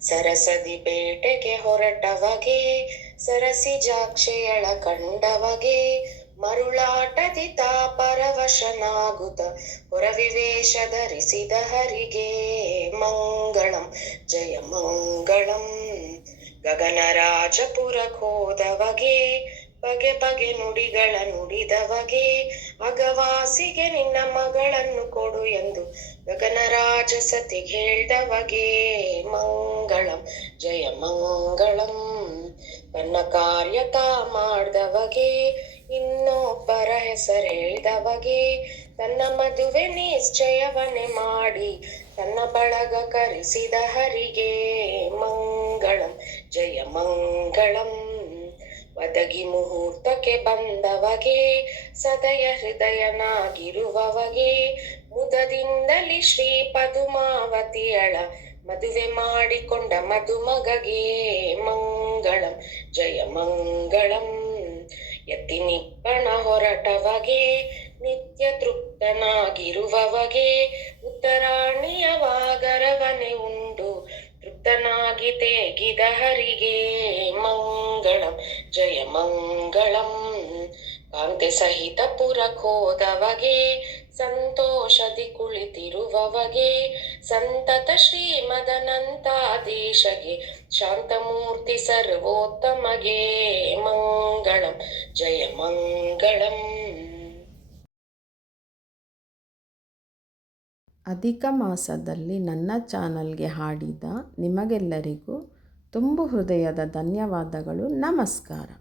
ಸರಸದಿ ಬೇಟೆಗೆ ಹೊರಟವಗೆ. ಸರಸಿಜಾಕ್ಷೆಯಳ ಕಂಡವಗೆ. ಮರುಳಾಟದಿ ತಾ ಪರವಶನಾಗುತ್ತ ಹೊರವಿವೇಶ ಧರಿಸಿದ ಹರಿಗೆ. ಮಂಗಳಂ ಜಯ ಮಂಗಳಂ. ಗಗನರಾಜಪುರಕ್ಕೋದವಗೆ. ಬಗೆ ಬಗೆ ನುಡಿಗಳ ನುಡಿದವಗೆ. ಅಗವಾಸಿಗೆ ನಿನ್ನ ಮಗಳನ್ನು ಕೊಡು ಎಂದು ಗಗನರಾಜ ಸತಿಗೆ ಹೇಳ್ದವಗೆ. ಮಂಗಳಂ ಜಯ ಮಂಗಳಂ. ತನ್ನ ಕಾರ್ಯತ ಮಾಡ್ದವಗೆ. ಇನ್ನೊಬ್ಬರ ಹೆಸರು ಹೇಳ್ದವಗೆ. ತನ್ನ ಮದುವೆ ನಿಶ್ಚಯವನ್ನೇ ಮಾಡಿ ತನ್ನ ಬಳಗ ಕರೆಸಿದ ಹರಿಗೆ. ಮಂಗಳಂ ಜಯ ಮಂಗಳಂ. ಒದಗಿ ಮುಹೂರ್ತಕ್ಕೆ ಬಂದವಗೆ. ಸದಯ ಹೃದಯನಾಗಿರುವವಗೆ. ಮುದದಿಂದಲಿ ಶ್ರೀ ಪದುಮಾವತಿಯಳ ಮದುವೆ ಮಾಡಿಕೊಂಡ ಮದುಮಗಗೆ. ಮಂಗಳಂ ಜಯ ಮಂಗಳಂ. ಎತ್ತಿ ನಿಪ್ಪಣ ಹೊರಟವಗೆ. ನಿತ್ಯ ತೃಪ್ತನಾಗಿರುವವಗೆ. ಉತ್ತರಾಣಿಯ ವಾಗರವನೆ ಉಂಡು ಮುಕ್ತನಾಗಿ ತೇಗಿದ ಹರಿಗೆ ಮಂಗಳಂ ಜಯ ಮಂಗಳಂ. ಕಾಂತೆ ಸಹಿತ ಪುರಕೋದವಗೆ ಸಂತೋಷದಿ ಕುಳಿತಿರುವವಗೆ ಸಂತತ ಶ್ರೀಮದನಂತಾಧೀಶಗೆ ಶಾಂತಮೂರ್ತಿ ಸರ್ವೋತ್ತಮಗೆ ಮಂಗಳಂ ಜಯ ಮಂಗಳಂ. ಅಧಿಕ ಮಾಸದಲ್ಲಿ ನನ್ನ ಚಾನಲ್ಗೆ ಹಾಡಿದ ನಿಮಗೆಲ್ಲರಿಗೂ ತುಂಬು ಹೃದಯದ ಧನ್ಯವಾದಗಳು. ನಮಸ್ಕಾರ.